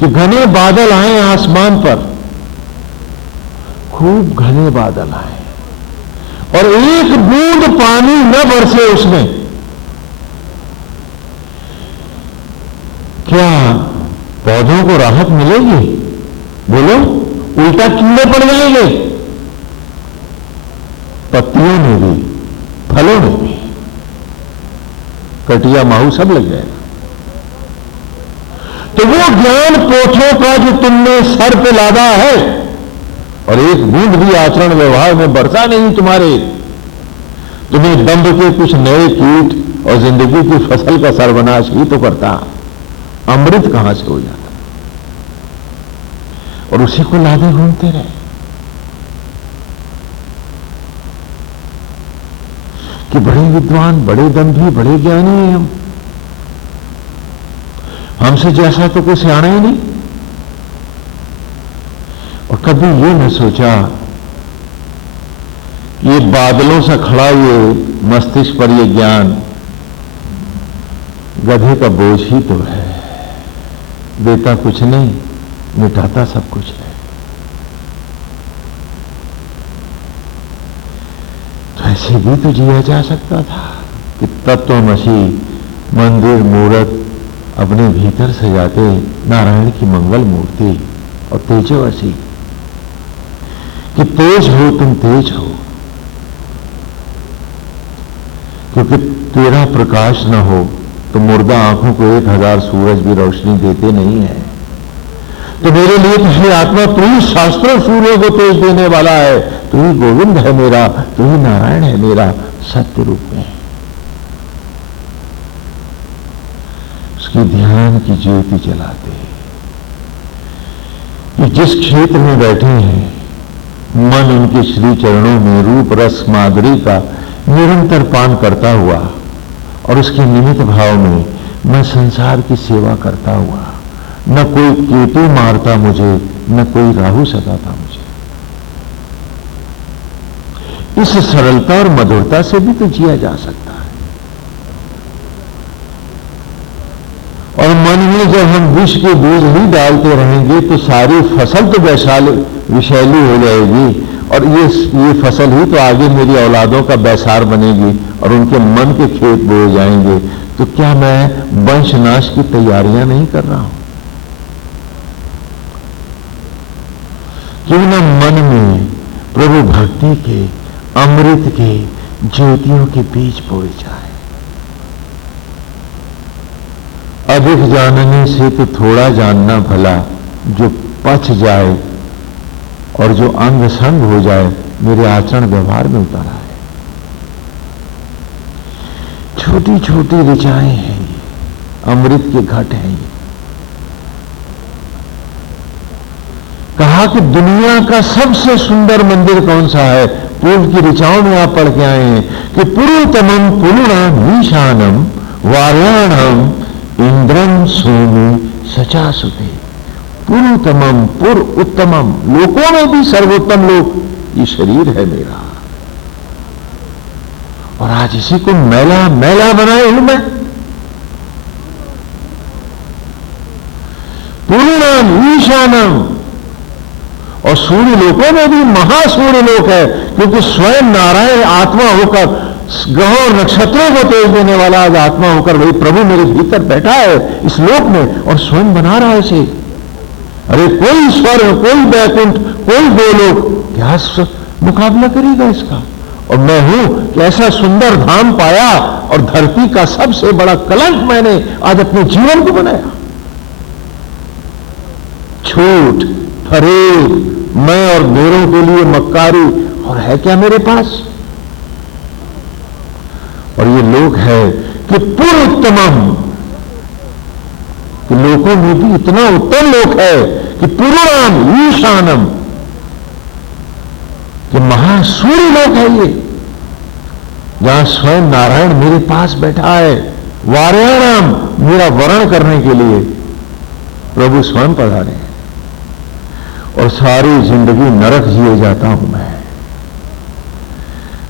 कि घने बादल आए आसमान पर, खूब घने बादल आए और एक बूंद पानी न बरसे उसमें, क्या पौधों को राहत मिलेगी? बोलो, उल्टा कीड़े पड़ जाएंगे, पत्तियों में भी, फलों में भी, कटिया माहू सब लग जाएगा। तो वो ज्ञान पोथों का जो तुमने सर पे लादा है और एक बूंद भी आचरण व्यवहार में बरसा नहीं तुम्हारे, तुम्हें दंभ के कुछ नए कीट और जिंदगी की फसल का सर्वनाश ही तो करता, अमृत कहां से हो जाता? और उसी को लादे घूमते रहे कि बड़े विद्वान, बड़े दंभी, बड़े ज्ञानी हैं हम, हमसे जैसा तो कोई सियाना ही नहीं। और कभी ये न सोचा कि ये बादलों से खड़ा ये मस्तिष्क पर ये ज्ञान गधे का बोझ ही तो है, देता कुछ नहीं, मिटाता सब कुछ है। तो ऐसे भी तो जिया जा सकता था कि तत्त्वमसि मंदिर मूर्त अपने भीतर सजाते नारायण की मंगल मूर्ति और तेजोवसी कि तेज हो तुम, तेज हो, क्योंकि तेरा प्रकाश न हो तो मुर्दा आंखों को 1000 सूरज भी रोशनी देते नहीं है। तो मेरे लिए तो हे आत्मा, तू ही शास्त्रों सूर्य को तेज देने वाला है, तू ही गोविंद है मेरा, तू ही नारायण है मेरा सत्य रूप में। उसकी ध्यान की ज्योति जलाते कि जिस क्षेत्र में बैठे हैं, मन उनके श्री चरणों में रूप रस माधुरी का निरंतर पान करता हुआ और उसके निमित्त भाव में मैं संसार की सेवा करता हुआ, न कोई केतु मारता मुझे, न कोई राहु सताता मुझे। इस सरलता और मधुरता से भी तो जिया जा सकता है। और मन में जब हम विष के बीज ही डालते रहेंगे तो सारी फसल तो विषैली हो जाएगी और ये फसल ही तो आगे मेरी औलादों का बैसार बनेगी और उनके मन के खेत बोए जाएंगे। तो क्या मैं वंशनाश की तैयारियां नहीं कर रहा हूं? क्यों न मन में प्रभु भक्ति के, अमृत के ज्योतियों के बीज बोए जाए। अधिक जानने से तो थोड़ा जानना भला, जो पच जाए और जो अंग संग हो जाए मेरे आचरण व्यवहार में उतारा है। छोटी छोटी ऋचाएं हैं ये, अमृत के घट हैं ये। कहा कि दुनिया का सबसे सुंदर मंदिर कौन सा है? पूर्व की ऋचाओं में आप पढ़ के आए हैं कि पुरुतमम पुरुणाम ईशानम वार्याणम इंद्रम सोमी सचासुते। पुरुतमम पुर उत्तमम, लोकों में भी सर्वोत्तम लोक ये शरीर है मेरा, और आज इसी को मैला मैला बनाए हूं मैं। पूर्णम ईशानम, और सूर्य लोकों में भी महासूर्य लोक है, क्योंकि स्वयं नारायण आत्मा होकर ग्रहों और नक्षत्रों को तेज देने वाला आज आत्मा होकर वही प्रभु मेरे भीतर बैठा है इस लोक में और स्वयं बना रहा है इसे। अरे कोई स्वर्ग, कोई बैकुंठ, कोई गोलोक क्या मुकाबला करेगा इसका। और मैं हूं कि ऐसा सुंदर धाम पाया और धरती का सबसे बड़ा कलंक मैंने आज अपने जीवन को बनाया। झूठ, फरेब, मैं और मेरों के लिए मक्कारी, और है क्या मेरे पास। और ये लोक है कि पुरुत्तमम, कि लोकों में भी इतना उत्तम लोक है कि पुरुणाम ईशानम, कि महासूर्य लोक है ये, जहां स्वयं नारायण मेरे पास बैठा है। वार्याणाम, मेरा वर्ण करने के लिए प्रभु स्वयं पधारे, और सारी जिंदगी नरक जिए जाता हूं मैं,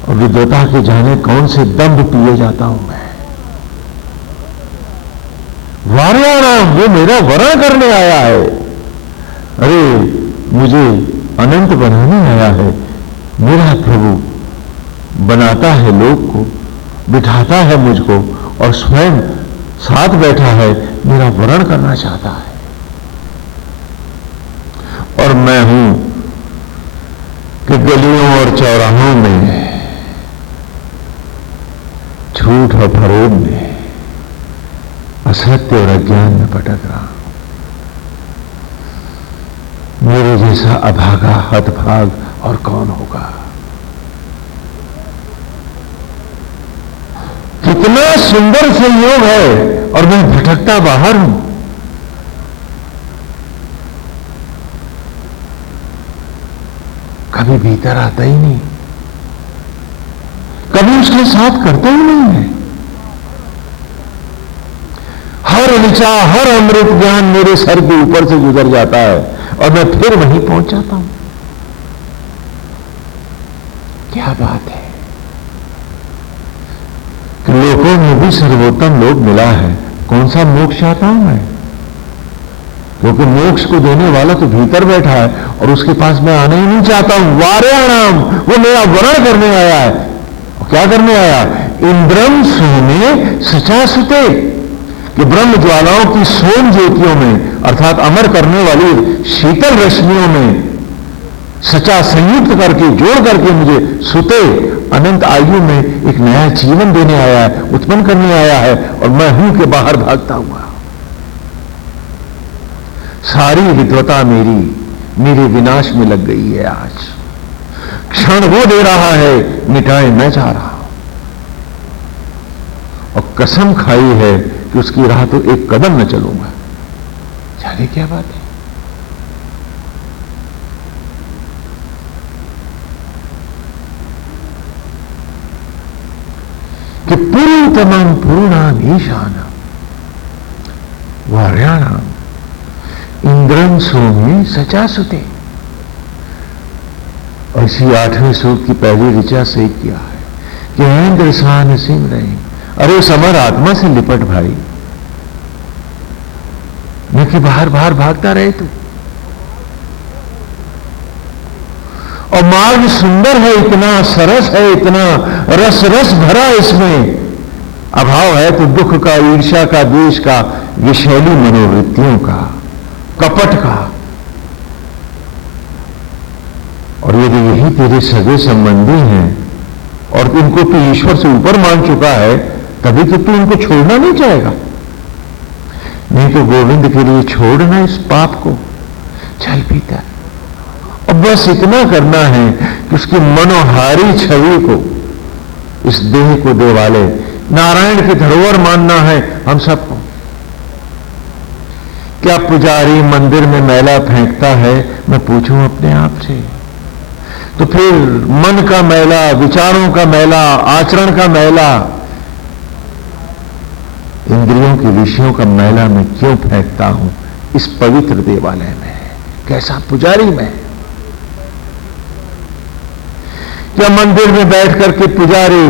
और विद्वता के जाने कौन से दंभ पिए जाता हूं मैं। वार्याणाम, वो मेरा वर्ण करने आया है। अरे मुझे अनंत बनाने आया है मेरा प्रभु, बनाता है लोक को, बिठाता है मुझको, और स्वयं साथ बैठा है, मेरा वर्ण करना चाहता है। और मैं हूं कि गलियों और चौराहों में, झूठ और फरेब में, असत्य और अज्ञान में भटक रहा हूं। मेरे जैसा अभागा हतभाग और कौन होगा। कितना सुंदर संयोग है, और मैं भटकता बाहर हूं। कभी भीतर आता ही नहीं, कभी उसके साथ करता ही नहीं है। हर ऋचा, हर अमृत ज्ञान मेरे सर के ऊपर से गुजर जाता है, और मैं फिर वहीं पहुंच जाता हूं। क्या बात है कि लोकों में भी सर्वोत्तम लोक मिला है। कौन सा मोक्ष चाहता हूं मैं, क्योंकि मोक्ष को देने वाला तो भीतर बैठा है, और उसके पास मैं आना ही नहीं चाहता हूं। वार्याणाम, वो मेरा वर्ण करने आया है। और क्या करने आया। इंद्रम सोमे सचासुते, कि ब्रह्म ज्वालाओं की सोम ज्योतियों में, अर्थात अमर करने वाली शीतल रश्मियों में सचा संयुक्त करके, जोड़ करके मुझे सुते अनंत आयु में एक नया जीवन देने आया है, उत्पन्न करने आया है, और मैं हूं कि बाहर भागता हुआ। सारी विद्वता मेरे विनाश में लग गई है। आज क्षण वो दे रहा है, मिटाए मैं जा रहा हूं, और कसम खाई है कि उसकी राह तो एक कदम न चलूंगा। जाने क्या बात है। कि पुरुतमं पूर्णाम ईशानम वार्याणाम इंद्रम सोमी सचासुते। और इसी 8वें सूक्त की पहली ऋचा से किया है कि इंद्र सान सिम रहे। अरे समर आत्मा से लिपट भाई, न कि बाहर बाहर भागता रहे तू। और मार्ग सुंदर है, इतना सरस है, इतना रस रस भरा इसमें। अभाव है तो दुख का, ईर्ष्या का, द्वेष का, विषैली मनोवृत्तियों का, कपट का। और यदि यही तेरे सगे संबंधी हैं और इनको तू ईश्वर से ऊपर मान चुका है, तभी तो तू इनको छोड़ना नहीं चाहेगा। नहीं तो गोविंद के लिए छोड़ना इस पाप को। चल भीतर, और बस इतना करना है कि उसकी मनोहारी छवि को, इस देह को देवाले नारायण की धरोहर मानना है हम सबको। क्या पुजारी मंदिर में मैला फेंकता है, मैं पूछूं अपने आप से। तो फिर मन का मैला, विचारों का मैला, आचरण का मैला, इंद्रियों के विषयों का मैला मैं क्यों फेंकता हूं इस पवित्र देवालय में? कैसा पुजारी मैं? क्या मंदिर में बैठ करके पुजारी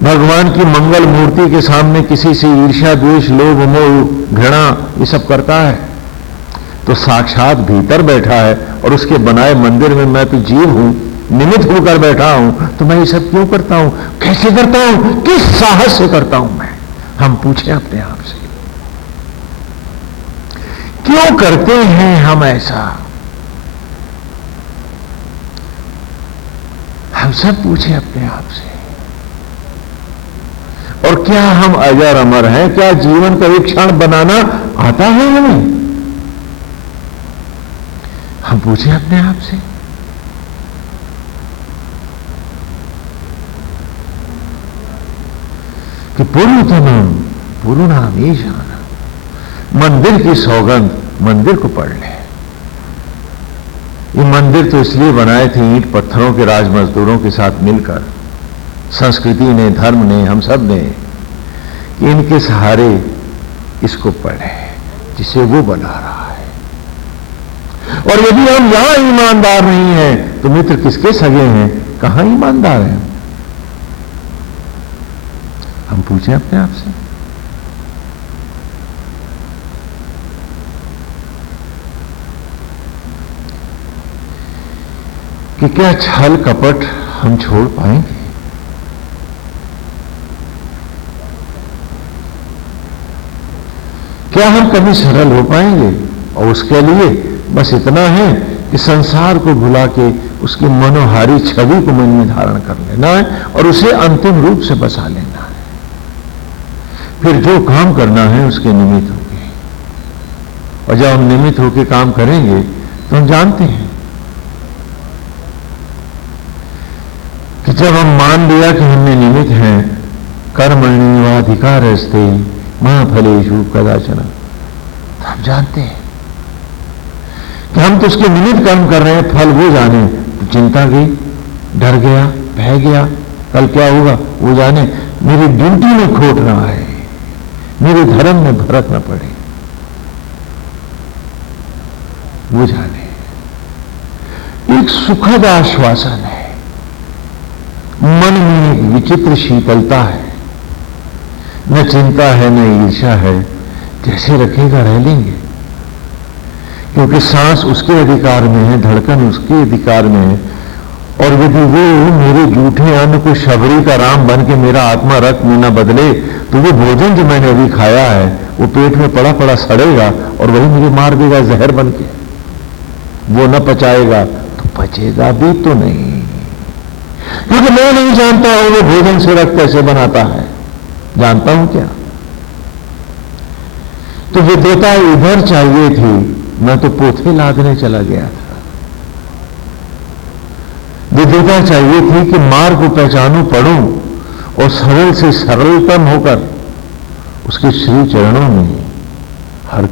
भगवान की मंगल मूर्ति के सामने किसी से ईर्ष्या, द्वेष, लोभ, मोह, घृणा ये सब करता है? तो साक्षात भीतर बैठा है और उसके बनाए मंदिर में मैं तो जीव हूं, निमित्त होकर बैठा हूं, तो मैं ये सब क्यों करता हूं? कैसे करता हूं? किस साहस से करता हूं मैं? हम पूछें अपने आप से, क्यों करते हैं हम ऐसा? हम सब पूछें अपने आप से। और क्या हम अजर अमर हैं? क्या जीवन का एक क्षण बनाना आता है हमें? हम पूछें अपने आप से। कि पूर्णतमम ईशान, मंदिर की सौगंध, मंदिर को पढ़ ले। ये मंदिर तो इसलिए बनाए थे ईंट पत्थरों के राज मजदूरों के साथ मिलकर, संस्कृति ने, धर्म ने, हम सब ने, इनके सहारे इसको पढ़े जिसे वो बना रहा है। और यदि हम यहां ईमानदार नहीं हैं तो मित्र किसके सगे हैं? कहां ईमानदार हैं? हम पूछें अपने आप से। कि क्या छल कपट हम छोड़ पाएंगे? क्या हम कभी सरल हो पाएंगे? और उसके लिए बस इतना है कि संसार को भुला के उसकी मनोहारी छवि को मन में धारण कर लेना है और उसे अंतिम रूप से बसा लेना है। फिर जो काम करना है उसके निमित्त होके, और जब हम निमित्त होके काम करेंगे तो हम जानते हैं कि जब हम मान लिया कि हमने निमित्त हैं, कर्मण्येवाधिकारस्ते मा फलेषु कदाचन, तो हम जानते हैं कि हम तो उसके निमित्त कर्म कर रहे हैं, फल वो जाने। तो चिंता गई, डर गया, बह गया, कल क्या होगा वो जाने। मेरी ड्यूटी में खोट रहा है, मेरे धर्म में भरक न पड़े, वो जाने। एक सुखद आश्वासन है, मन में एक विचित्र शीतलता है, न चिंता है न ईर्ष्या है, जैसे रखेगा रह लेंगे, क्योंकि सांस उसके अधिकार में है, धड़कन उसके अधिकार में है। और यदि वो मेरे जूठे अन्न को शबरी का राम बन के मेरा आत्मा रक्त में न बदले तो वो भोजन जो मैंने अभी खाया है वो पेट में पड़ा पड़ा सड़ेगा और वही मुझे मार देगा जहर बन के। वो न पचाएगा तो पचेगा भी तो नहीं, क्योंकि मैं नहीं जानता हूं वो भोजन से रक्त कैसे बनाता है। जानता हूं क्या? तो विद्वता इधर चाहिए थी, मैं तो पोथे लादने चला गया था। विद्वता चाहिए थी कि मार्ग को पहचानूं, पढ़ूं और सरल से सरलतम होकर उसके श्री चरणों में हर